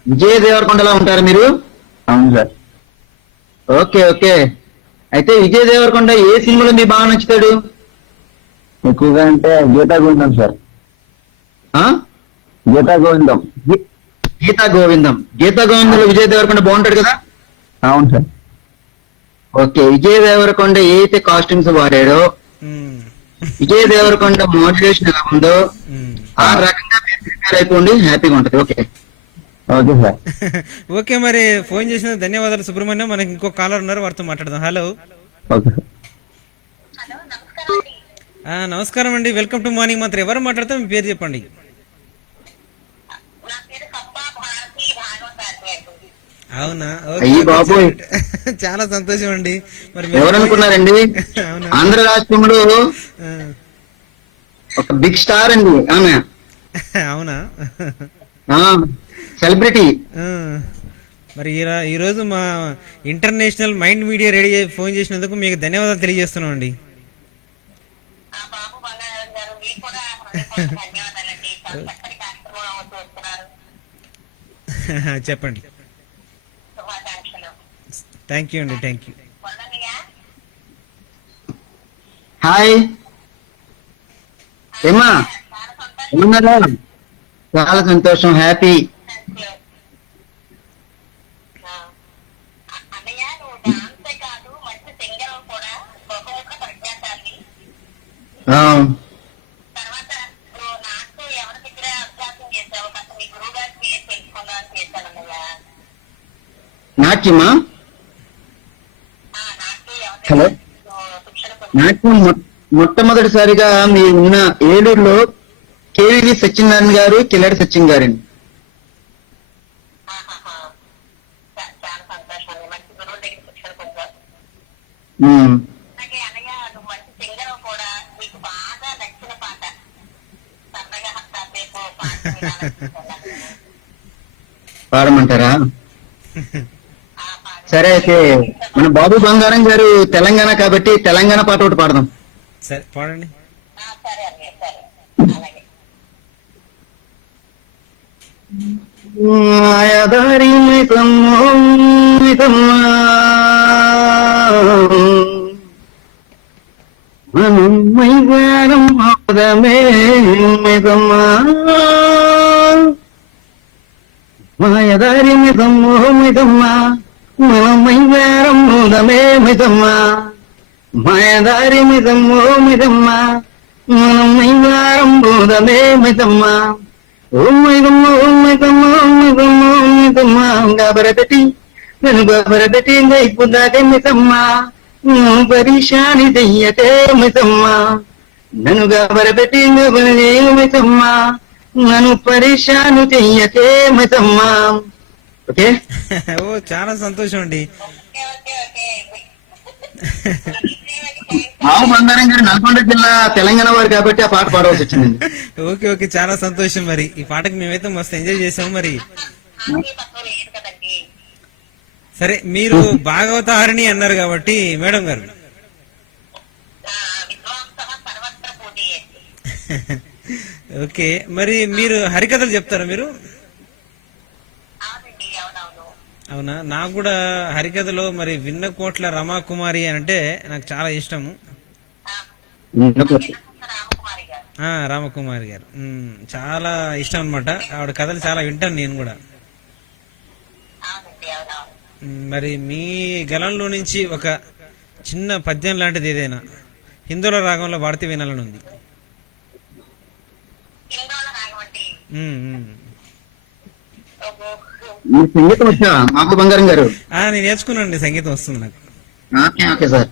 విజయ్ దేవరకొండలా ఉంటారు మీరు? అవును సార్. Okay okay. అయితే విజయ్ దేవరకొండ ఏ సినిమాలో మీకు బాగా నచ్చుతాడు? ఎక్కువగా అంటే గీతా గోవిందం సార్. గీతా గోవిందం. గీతా గోవిందం. గీతా గోవిందంలో విజయ్ దేవరకొండ బాగుంటాడు కదా? అవును సార్. ఓకే. విజయ్ దేవరకొండ ఏ అయితే కాస్ట్యూమ్స్ వాడాడో, విజయ్ దేవరకొండ మోటివేషన్ ఎలా ఉందో ఆ రకంగా మీరు ప్రిపేర్ అయిపోండి, హ్యాపీగా ఉంటది. Okay okay sir. ఓకే, మరి ఫోన్ చేసిన ధన్యవాదాలు సుబ్రహ్మణ్యం. మనకి ఇంకో కాలర్ ఉన్నారు, వారితో మాట్లాడదాం. హలో. Okay sir. నమస్కారం అండి, వెల్కమ్ టు మార్నింగ్ మంత్రి. ఎవరు మాట్లాడతాం, మీ పేరు చెప్పండి. అవునా? చాలా సంతోషం అండి. మరి ఎవరనుకున్నారండి? ఆంధ్ర రాష్ట్రంలో ఒక బిగ్ స్టార్ అండి ఆమె. అవునా? సెలబ్రిటీ. మరి ఈ రోజు మా international mind media ready phone చేసినందుకు మీకు ధన్యవాదాలు తెలియజేస్తున్నాం అండి. చెప్పండి. థ్యాంక్ యూ అండి. Thank you. హాయ్ ఏమా, ఉన్నారా? చాలా సంతోషం, హ్యాపీ. నాట్యమా? హలో. నాట్యం మొట్టమొదటిసారిగా మీరు ఉన్న ఏలూరులో కేవీవి సత్యనారాయణ గారు, కిలాడి సత్యం గారండి. పాడమంటారా? సరే, అయితే మన బాబు బంగారం గారు తెలంగాణ కాబట్టి తెలంగాణ పాట ఒకటి పాడదాం. సరే, పాడండి. మాయాదారి మైసమ్మో మైసమ్మా మనం మైదానం మోదమే మిదమ్మా మాయదారి మిదమ్మో మిదమ్మా మనం మైదారం మోదమే మిదమ్మా మాయదారి మిదమ్మో మిదమ్మా మనం మైదారం మోదమే మిదమ్మా ఓ మిదమ్మో మిదమ్మో మిదమ్మో మిదమ్మా గాబరదటి నన్ను గాబరదటి గైపుదాకే మిదమ్మా నువ్వు పరిశాని దయ్యతే మిదమ్మా నన్ను గాబరదటి గబలే మిదమ్మా నన్ను పరిశాను చెయ్యతే మిదమ్మా. ఓకే ఓ చాలా సంతోషం అండి. మావు బంగారం గారు నల్గొండ జిల్లా తెలంగాణ వారు కాబట్టి ఆ పాట పాడవలసి వచ్చింది. ఓకే ఓకే చాలా సంతోషం. మరి ఈ పాటకి మేమైతే మస్తు ఎంజాయ్ చేసాం. మరి సరే, మీరు భాగవతారిణి అన్నారు కాబట్టి మేడం గారు ఓకే, మరి మీరు హరికథలు చెప్తారా మీరు? అవునా, నాకు కూడా హరికథలో మరి విన్నకోట్ల రమాకుమారి అని అంటే నాకు చాలా ఇష్టము. రామకుమారి గారు చాలా ఇష్టం అన్నమాట. ఆవిడ కథలు చాలా వింటాను నేను కూడా. మరి మీ గలంలో నుంచి ఒక చిన్న పద్యం లాంటిది ఏదైనా హిందోళ రాగంలో వాడితే వినాలని ఉంది. సంగీతం వచ్చా మాకు బంగారం గారు? నేను నేర్చుకున్నానండి, సంగీతం వస్తుంది నాకు. Okay okay sir.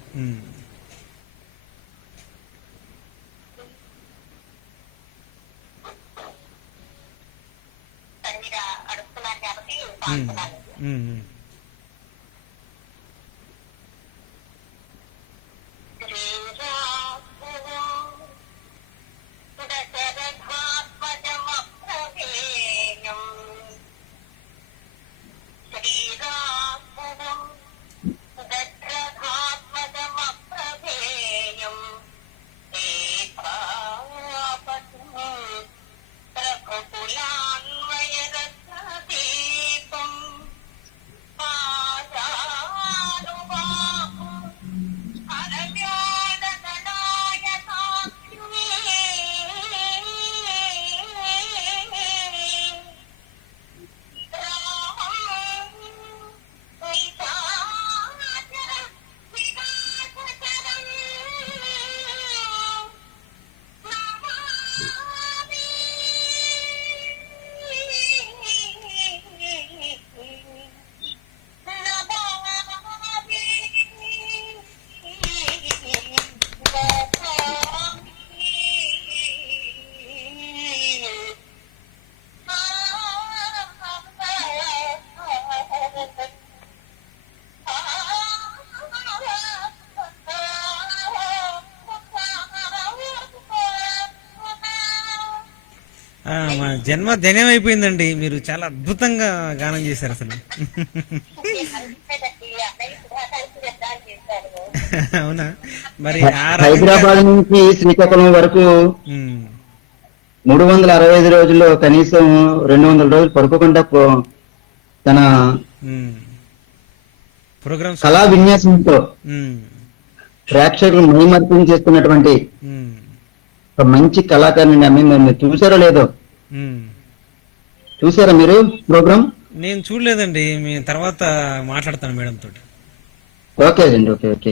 మా జన్మ ధన్యం అయిపోయిందండి. మీరు చాలా అద్భుతంగా గానం చేశారు అసలు. అవునా, మరి హైదరాబాద్ నుంచి శ్రీకాకుళం వరకు 365 రోజుల్లో కనీసం 200 రోజులు పడుకోకుండా తన ప్రోగ్రామ్ కళా విన్యాసంతో ప్రేక్షకులు మైమర్పం చేస్తున్నటువంటి ఒక మంచి కళాకారుని మీరు చూసారో లేదో? చూసారా మీరు ప్రోగ్రామ్? నేను చూడలేదండి, మీ తర్వాత మాట్లాడతాను మేడం తోటి. ఓకే అండి, ఓకే ఓకే.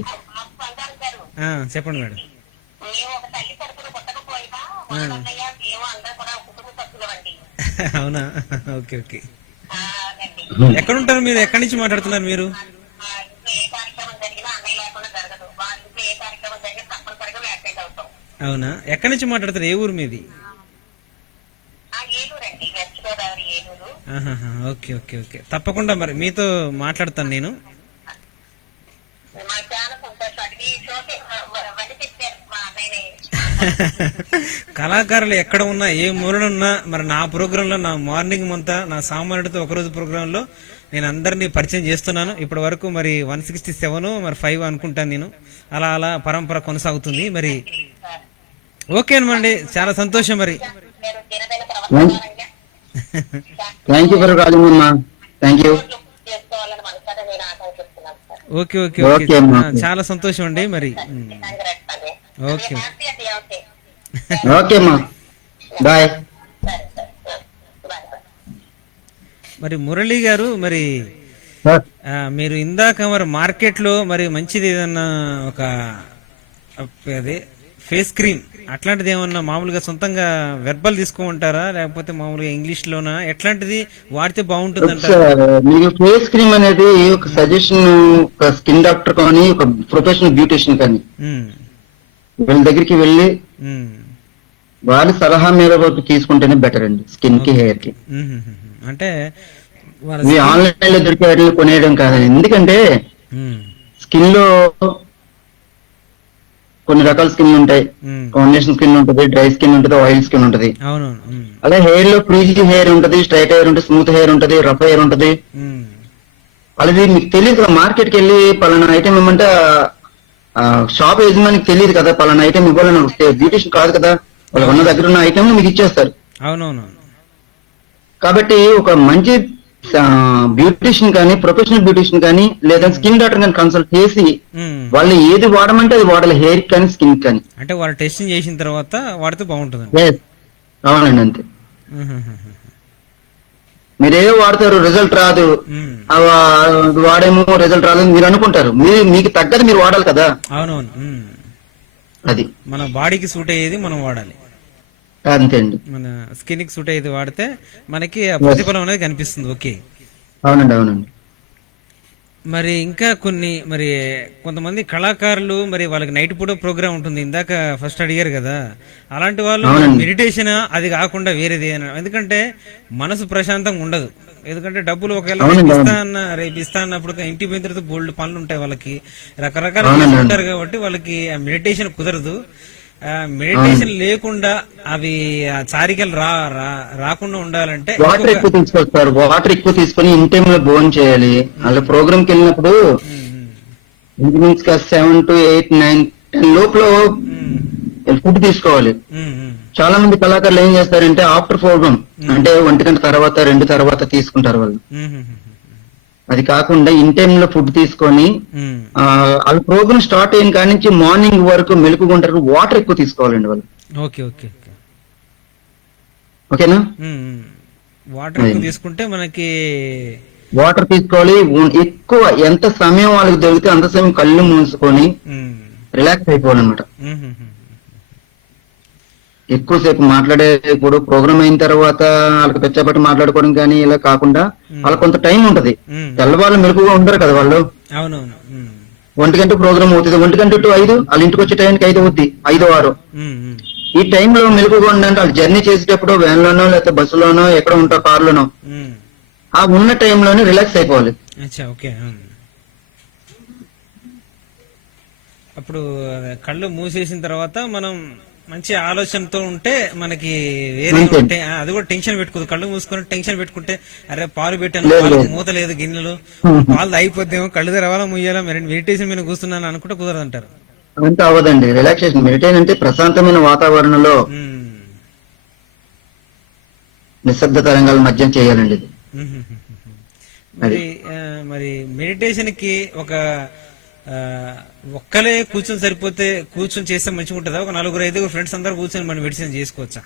చెప్పండి మేడం. అవునా, ఓకే ఓకే. ఎక్కడుంటారు మీరు? ఎక్కడి నుంచి మాట్లాడుతున్నారు మీరు? అవునా, ఎక్కడి నుంచి మాట్లాడతారు? ఏ ఊరు మీది? ఓకే ఓకే ఓకే, తప్పకుండా మరి మీతో మాట్లాడతాను నేను. కళాకారులు ఎక్కడ ఉన్నా, ఏ మూలనున్నా, మరి నా ప్రోగ్రామ్ లో, నా మార్నింగ్ అంతా, నా సామాన్యుడితో ఒకరోజు ప్రోగ్రామ్ లో నేను అందరినీ పరిచయం చేస్తున్నాను. ఇప్పటి వరకు మరి 167 మరి 5 అనుకుంటాను నేను. అలా అలా పరంపర కొనసాగుతుంది. మరి ఓకే అనండి, చాలా సంతోషం. మరి థ్యాంక్ యూ ఫర్ కాలింగ్ అమ్మా. Thank you. Okay okay okay okay అమ్మా. చాలా సంతోషం అండి మరి ఓకే ఓకే అమ్మా, బాయ్. మరి మురళి గారు మరి మీరు ఇందాక మరి మార్కెట్ లో మరి మంచిది ఏదన్నా ఒక అదే ఫేస్ క్రీమ్ అట్లాంటిది ఏమన్నా మామూలుగా సొంతంగా వెర్బల్ తీసుకోమంటారా లేకపోతే మామూలుగా ఇంగ్లీష్ లోనా ఎట్లాంటిది వాడితే బాగుంటుంది అంటారా? మీకు ఫేస్ క్రీమ్ అనేది ఒక సజెషన్, ఒక స్కిన్ డాక్టర్ కానీ ఒక ప్రొఫెషనల్ బ్యూటిషియన్ కానీ ఉమ్, వీళ్ళ దగ్గరికి వెళ్ళి ఉమ్, వాళ్ళ సలహా మేరకు తీసుకుంటేనే బెటర్ అండి, స్కిన్ కి హెయిర్ కి. ఉమ్, ఉమ్, ఉమ్. అంటే వాళ్ళ మీ skin- ఆన్లైన్ లో దొరికే వాటిని కొనేయడం కాదండి. ఎందుకంటే ఉమ్, స్కిన్ లో కొన్ని రకాల స్కిన్ ఉంటాయి. ఉమ్, కాంబినేషన్ స్కిన్ ఉంటుంది, డ్రై స్కిన్ ఉంటుంది, ఆయిల్ స్కిన్ ఉంటుంది. అవునవును ఉమ్, అదే హెయిర్ లో ఫ్రీజీ హెయిర్ ఉంటుంది, స్ట్రైట్ హెయిర్ ఉంటుంది, స్మూత్ హెయిర్ ఉంటుంది, రఫ్ హెయిర్ ఉంటుంది. ఉమ్, అలాది మీకు తెలియదు కదా, మార్కెట్ కి వెళ్ళి పలానా ఐటమ్ ఇవ్వమంటే షాప్ యజమానికి తెలియదు కదా పలానా ఐటమ్ ఇవ్వాలని. బ్యూటిషియన్ కాదు కదా, వాళ్ళు ఉన్న దగ్గర ఉన్న ఐటమ్ మీకు ఇచ్చేస్తారు. అవునవును కాబట్టి ఒక మంచి బ్యూటిషియన్ కానీ, ప్రొఫెషనల్ బ్యూటిషియన్ కానీ, లేదా స్కిన్ డాక్టర్ కానీ కన్సల్ట్ చేసి ఉమ్. వాళ్ళు ఏది వాడమంటే అది వాడాలి, హెయిర్ కానీ స్కిన్ కానీ. అంటే వాళ్ళు టెస్టింగ్ చేసిన తర్వాత వాడితే బాగుంటుంది. Yes. అవునండి, అంతే. మీరేదో వాడతారు, రిజల్ట్ రాదు, వాడేమో రిజల్ట్ రాదు మీరు అనుకుంటారు. మీకు తగ్గది మీరు వాడాలి కదా. అవునవును అది మన బాడీకి సూట్ అయ్యేది మనం వాడాలి. అంతే అండి. మన స్కిన్ కి సూట్ అయ్యేది వాడితే మనకి ఆ ప్రతిఫలం అనేది కనిపిస్తుంది. ఓకే. అవునండి, అవునండి. మరి ఇంకా కొన్ని మరి కొంతమంది కళాకారులు మరి వాళ్ళకి నైట్ పూట ప్రోగ్రామ్ ఉంటుంది, ఇందాక ఫస్ట్ అడిగారు కదా, అలాంటి వాళ్ళు అవునండి. మెడిటేషన్ అది కాకుండా వేరేది ఎందుకంటే మనసు ప్రశాంతంగా ఉండదు. ఎందుకంటే డబ్బులు ఒకవేళ అవునండి, రేపు ఇస్తా అన్నప్పుడు ఇంటికి పోయిన తర్వాత బోల్డ్ పనులు ఉంటాయి వాళ్ళకి, రకరకాల అవునండి. ఉంటారు కాబట్టి వాళ్ళకి ఆ మెడిటేషన్ కుదరదు. మెడిటేషన్ లేకుండా అవి ఆ చారికలు రాకుండా ఉండాలంటే వాటర్ ఎక్కువ తీసుకొస్తారు, వాటర్ ఎక్కువ తీసుకొని ఇన్ టైమ్ లో భోజనం చేయాలి. అలా ప్రోగ్రామ్ కి వెళ్ళినప్పుడు ఇంచుమించు 7 to 8, 9, 10 లోపల ఫుడ్ తీసుకోవాలి. చాలా మంది కళాకారులు ఏం చేస్తారంటే ఆఫ్టర్ ప్రోగ్రామ్ అంటే 1 గంట తర్వాత 2 తర్వాత తీసుకుంటారు వాళ్ళు. అది కాకుండా ఇన్ టైమ్ లో ఫుడ్ తీసుకొని వాళ్ళ ప్రోగ్రామ్ స్టార్ట్ అయిన కాడి నుంచి మార్నింగ్ వరకు మెలుగుంటారు, వాటర్ ఎక్కువ తీసుకోవాలండి వాళ్ళు. ఓకే ఓకే ఓకేనా. వాటర్ ఎక్కువ తీసుకుంటే మనకి వాటర్ తీసుకోవాలి ఎక్కువ. ఎంత సమయం వాళ్ళకి దొరికితే అంత సమయం కళ్ళు మూసుకొని రిలాక్స్ అయిపోవాలన్నమాట. ఎక్కువసేపు మాట్లాడేప్పుడు ప్రోగ్రామ్ అయిన తర్వాత వాళ్ళకి పెచ్చబట్టి మాట్లాడుకోవడం కానీ ఇలా కాకుండా వాళ్ళకి కొంత టైం ఉంటది. తెల్లవాళ్ళు మెలుగుగా ఉండరు కదా వాళ్ళు. అవునవును 1 గంట ప్రోగ్రామ్ అవుతుంది, 1 గంట to 5 వాళ్ళ ఇంటికి వచ్చే టైంకి 5 అవుద్ది, 5, 6. ఈ టైంలో మెలుగుగా ఉండండి. వాళ్ళు జర్నీ చేసేటప్పుడు వ్యాన్ లోనో లేకపోతే బస్సులోనో ఎక్కడ ఉంటారో కారులోనో ఆ ఉన్న టైంలోనే రిలాక్స్ అయిపోవాలి. ఓకే. అప్పుడు కళ్ళు మూసేసిన తర్వాత మనం మంచి ఆలోచనతో ఉంటే మనకి వేరే అది కూడా టెన్షన్ పెట్టుకోదు. కళ్ళు మూసుకొని టెన్షన్ పెట్టుకుంటే అరే పాలు పెట్టాను, పాలు మూత లేదు గిన్నెలు, పాలు అయిపోద్దేమో, కళ్ళు తెరవాలా ముయ్యాలా, మెడిటేషన్ మీద కూర్చున్నాను అనుకుంటే కుదరదంటారు. అంత అవ్వదండి. రిలాక్సేషన్ మెడిటేషన్ అంటే ప్రశాంతమైన వాతావరణంలో నిశ్శబ్ద తరంగాల మధ్య చేయాలండి ఇది. మరి మెడిటేషన్ కి ఒక్కలే కూర్చొని సరిపోతే కూర్చొని చేస్తే మంచిగా ఉంటుందా? ఒక 4-5 ఫ్రెండ్స్ అందరూ కూర్చొని మనం మెడిటేషన్ చేసుకోవచ్చా?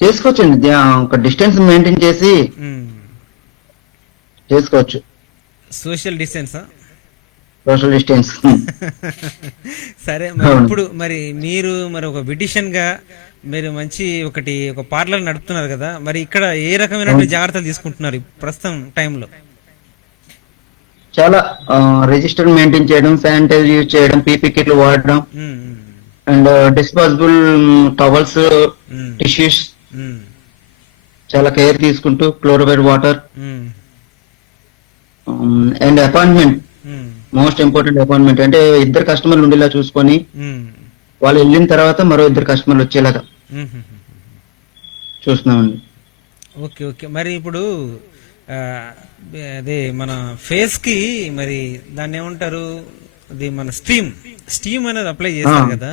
చేసుకోవచ్చండి. ఒక డిస్టెన్స్ మెయింటైన్ చేసి చేసుకోవచ్చు. Social distance social distance. సరే, మరి ఇప్పుడు మరి మీరు మరి ఒక బ్యూటిషియన్ గా మీరు మంచి ఒక పార్లర్ నడుపుతున్నారు కదా, మరి ఇక్కడ ఏ రకమైన జాగ్రత్తలు తీసుకుంటున్నారు ప్రస్తుతం టైంలో? చాలా రిజిస్టర్ మెయింటైన్ చేయడం, శానిటైజర్ యూజ్ చేయడం, పీపీ కిట్లు వాడడం, అండ్ డిస్పోజబుల్ టవల్స్, టిష్యూస్ చాలా కేర్ తీసుకుంటూ, chlorified water and appointment. Most important appointment అంటే 2 కస్టమర్లు ఉండేలా చూసుకొని వాళ్ళు వెళ్ళిన తర్వాత మరో 2 కస్టమర్లు వచ్చేలాగా చూస్తున్నామండి. Okay okay. మరి ఇప్పుడు అదే మన ఫేస్ కి మరి దాన్ని ఏమంటారు, అది మన స్టీమ్ అనేది అప్లై చేస్తారు కదా,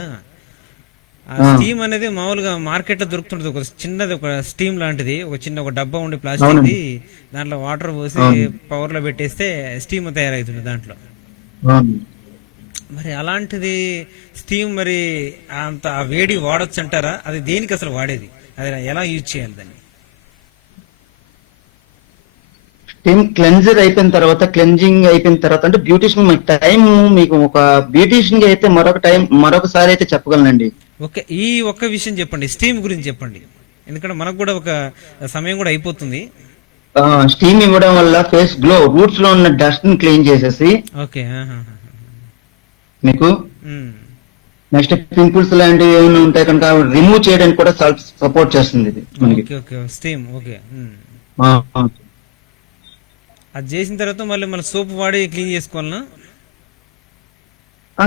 ఆ స్టీమ్ అనేది మామూలుగా మార్కెట్ లో దొరుకుతుంటది, ఒక చిన్నది, ఒక స్టీమ్ లాంటిది, ఒక డబ్బా ఉండి ప్లాస్టిక్ ది, దాంట్లో వాటర్ పోసి పవర్ లో పెట్టేస్తే స్టీమ్ తయారవుతుంది దాంట్లో. మరి అలాంటిది స్టీమ్ మరి అంత ఆ వేడి వాడొచ్చు అంటారా? అది దేనికి అసలు వాడేది, అది ఎలా యూజ్ చేయాలి దాన్ని? స్టీమ్ క్లెన్జర్ అయిపోయిన తర్వాత, క్లెన్జింగ్ అయిపోయిన తర్వాత అంటే బ్యూటిషియన్ మీకు టైం, మీకు ఒక బ్యూటిషియన్ కి అయితే మరొకసారి అయితే చెప్పగలనండి. ఓకే, ఈ ఒక్క విషయం చెప్పండి, స్టీమ్ గురించి చెప్పండి, ఎందుకంటే మనకు కూడా ఒక సమయం కూడా అయిపోతుంది. స్టీమ్ ఇవ్వడం వల్ల ఫేస్ గ్లో, రూట్స్ లో ఉన్న డస్ట్ ని క్లీన్ చేసేసి ఓకే, మీకు నెక్స్ట్ పింపుల్స్ లాంటివి ఏమైనా ఉంటాయి కనుక రిమూవ్ చేయడానికి కూడా సపోర్ట్ చేస్తుంది ఇది మనకి. స్టీమ్. ఓకే, అది చేసిన తర్వాత మళ్ళీ మన సోప్ వాడి క్లీన్ చేసుకోవాలనా?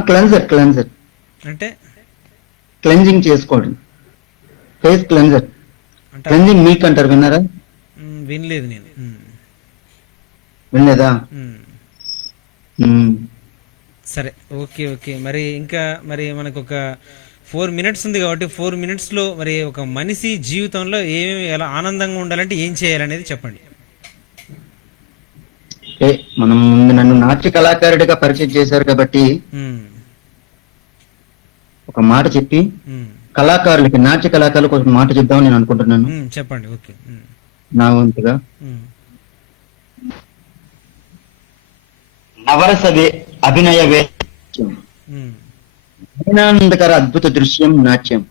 క్లెన్జర్ అంటే క్లెన్జింగ్ చేసుకోండి, ఫేస్ క్లెన్జర్, క్లెన్జింగ్ మీక్ అంటారు, విన్నారా? వినలేదు నేను. వినలేదా? సరే, ఓకే ఓకే. మరి ఇంకా మరి మనకు ఒక 4 minutes ఉంది కాబట్టి 4 minutes లో మరి ఒక మనిషి జీవితంలో ఏమేమి, ఎలా ఆనందంగా ఉండాలంటే ఏం చేయాలనేది చెప్పండి. మనం నన్ను నాట్య కళాకారుడిగా పరిచయం చేశారు కాబట్టి ఒక మాట చెప్పి కళాకారులకి, నాట్య కళాకారులకు ఒక మాట చెప్దామని నేను అనుకుంటున్నాను. చెప్పండి. ఓకే, నా వంతుగా నవరస అభినయ వేదానందకర అద్భుత దృశ్యం నాట్యం,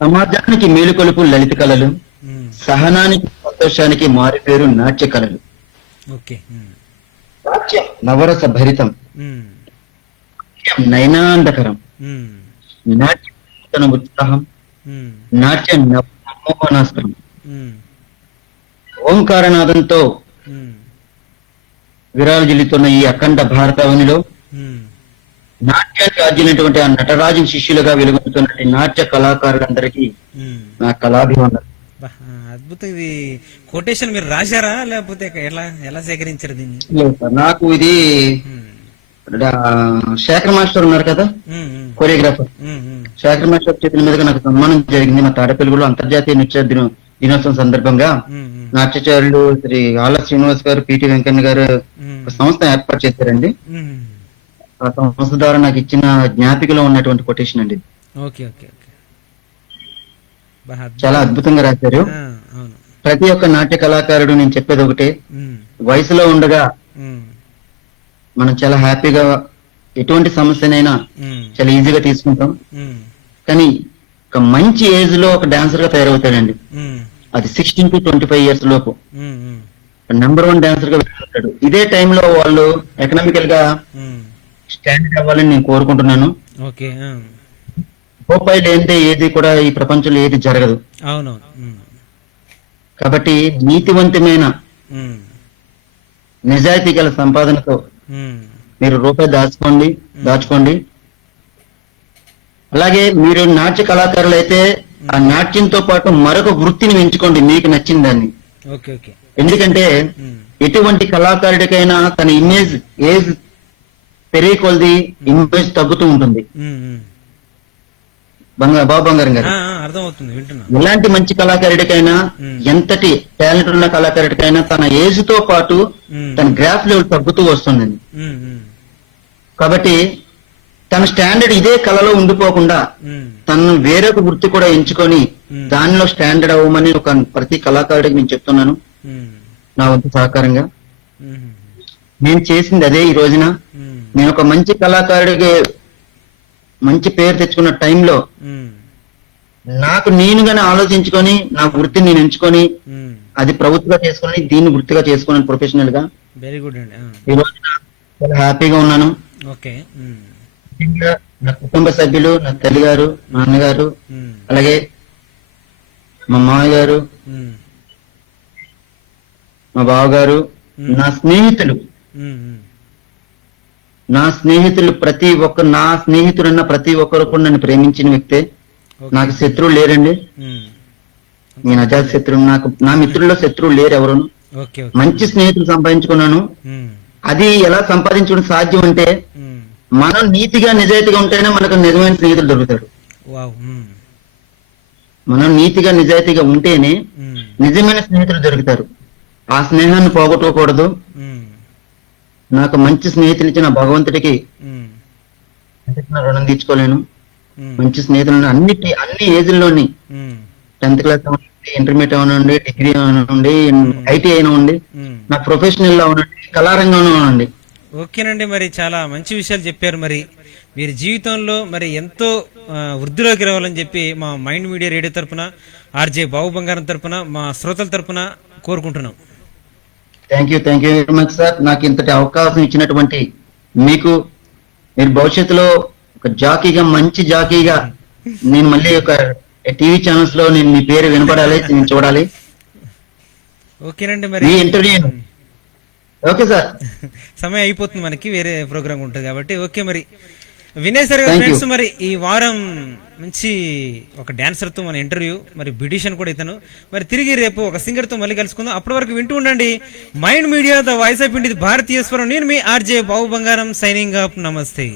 సమాజానికి మేలుకొలుపు లలిత కళలు, సహనానికి సంతోషానికి మారిపేరు నాట్య కళలు. నాట్యం నవరస భరితం, నయనాందకరం, నాట్యం ఉత్సాహం, నాట్యం నవమోహనాస్త్రం. ఓంకారనాదంతో విరాజిల్లుతున్న ఈ అఖండ భారతావనిలో నాట్యానికి ఆర్జినటువంటి ఆ నటరాజు శిష్యులుగా వెలుగుతున్నటువంటి నాట్య కళాకారులందరికీ నా కళాభివందనం. అద్భుతం. ఇది కొటేషన్ మీరు రాశారా లేకపోతే ఎలా సేకరించారు దీన్ని? నాకు ఇది శేఖర్ మాస్టర్ ఉన్నారు కదా, కొరియోగ్రాఫర్, శేఖర్ మాస్టర్ చేతుల మీదుగా నాకు సన్మానం జరిగింది. మా తాడపల్లిగూడలో అంతర్జాతీయ నృత్య దినోత్సవం సందర్భంగా నాట్యాచార్యులు శ్రీ ఆళ్ళ శ్రీనివాస్ గారు, పిటి వెంకన్న గారు ఒక సంస్థ ఏర్పాటు చేశారండి. ఆ సంస్థ ద్వారా నాకు ఇచ్చిన జ్ఞాపికలో ఉన్నటువంటి కొటేషన్ అండి. చాలా అద్భుతంగా రాశారు. ప్రతి ఒక్క నాట్య కళాకారుడు నేను చెప్పేది ఒకటే, వయసులో ఉండగా మనం చాలా హ్యాపీగా ఎటువంటి సమస్యనైనా చాలా ఈజీగా తీసుకుంటాం. కానీ ఒక మంచి ఏజ్ లో ఒక డాన్సర్ గా తయారవుతాడండి. అది 16 to 25 years లోపు నెంబర్ 1 డాన్సర్ గా వెళ్తాడు. ఇదే టైంలో వాళ్ళు ఎకనామికల్ గా స్టాండర్డ్ అవ్వాలని నేను కోరుకుంటున్నాను. రూపాయి లేనిదే ఏది కూడా ఈ ప్రపంచంలో ఏది జరగదు. కాబట్టి నీతివంతమైన నిజాయితీ గల సంపాదనతో మీరు రూపాయి దాచుకోండి. అలాగే మీరు నాట్య కళాకారులు అయితే ఆ నాట్యంతో పాటు మరొక వృత్తిని ఎంచుకోండి, మీకు నచ్చిన దాన్ని. ఎందుకంటే ఎటువంటి కళాకారుడికైనా తన ఏజ్ పెరిగే కొలది ఇమేజ్ తగ్గుతూ ఉంటుంది. బంగారం గారు, ఎలాంటి మంచి కళాకారుడికైనా, ఎంతటి టాలెంట్ ఉన్న కళాకారుడికైనా తన ఏజ్ తో పాటు తన గ్రాఫ్ లెవెల్ తగ్గుతూ వస్తుందండి. కాబట్టి తన స్టాండర్డ్ ఇదే కళలో ఉండిపోకుండా తను వేరొక వృత్తి కూడా ఎంచుకొని దానిలో స్టాండర్డ్ అవ్వమని ఒక ప్రతి కళాకారుడికి నేను చెప్తున్నాను నా వంతు సహకారంగా. నేను చేసింది అదే. ఈ రోజున నేను ఒక మంచి కళాకారుడికి మంచి పేరు తెచ్చుకున్న టైంలో నాకు నేనుగానే ఆలోచించుకొని నా వృత్తిని నేను ఎంచుకొని అది ప్రభుత్వంగా చేసుకుని దీన్ని వృత్తిగా చేసుకున్నాను ప్రొఫెషనల్ గా. వెరీ గుడ్ అండి. ఈ రోజు చాలా హ్యాపీగా ఉన్నాను. నా కుటుంబ సభ్యులు, నా తల్లి గారు, మా అన్నగారు, అలాగే మా మామయ్య గారు, మా బావగారు, నా స్నేహితులు ప్రతి ఒక్క నా స్నేహితుడన్న ప్రతి ఒక్కరు కూడా నన్ను ప్రేమించిన వ్యక్తే. నాకు శత్రువులు లేరండి. నేను అజాత శత్రువు. నా మిత్రుల్లో శత్రువులు లేరు ఎవరును. మంచి స్నేహితులు సంపాదించుకున్నాను. అది ఎలా సంపాదించడం సాధ్యం అంటే మనం నీతిగా నిజాయితీగా ఉంటేనే మనకు నిజమైన స్నేహితులు దొరుకుతారు. వావ్. మనం నీతిగా నిజాయితీగా ఉంటేనే నిజమైన స్నేహితులు దొరుకుతారు. ఆ స్నేహాన్ని పోగొట్టుకోకూడదు. నాకు మంచి స్నేహితునిచ్చిన భగవంతుడికి రుణం తీర్చుకోలేను. మంచి స్నేహితులను అన్ని ఏజ్ల్లోని 10th క్లాస్ అవనండి, ఇంటర్మీడియట్ అవనండి, డిగ్రీ అవనండి, ఐటీ అయినండి, నా ప్రొఫెషనల్ లో అవనండి, కళారంగంలో అవనండి. ఓకేనండి, మరి చాలా మంచి విషయాలు చెప్పారు. మరి మీరు జీవితంలో మరి ఎంతో వృద్ధిలోకి రావాలని చెప్పి మా మైండ్ మీడియా రేడియో తరపున, ఆర్జే బాబు బంగారం తరపున, మా శ్రోతల తరపున కోరుకుంటున్నాం. Thank you very much sir. నాకు ఇంతటి అవకాశం ఇచ్చినటువంటి మీకు, మీరు భవిష్యత్తులో ఒక జాకీగా, మంచి జాకీగా నేను మళ్ళీ ఒక టీవీ ఛానల్స్ లో నేను మీ పేరు వినపడాలి, నేను చూడాలి. ఓకేనండి, మరి మీ ఇంటర్వ్యూ. Okay sir. సమయం అయిపోతుంది, మనకి వేరే ప్రోగ్రామ్ ఉంటుంది కాబట్టి. ఓకే, మరి వినేశారు కదా ఫ్రెండ్స్, మరి ఈ వారం మంచి ఒక డాన్సర్ తో మన ఇంటర్వ్యూ, మరి బ్యూటిషియన్ కూడా ఇతను. మరి తిరిగి రేపు ఒక సింగర్ తో మళ్ళీ కలుసుకుందాం. అప్పటి వరకు వింటూ ఉండండి Mind Media, the voice of India, భారతీయ స్వరం. నేను మీ ఆర్జే బాబు బంగారం, సైనింగ్ ఆఫ్. నమస్తే.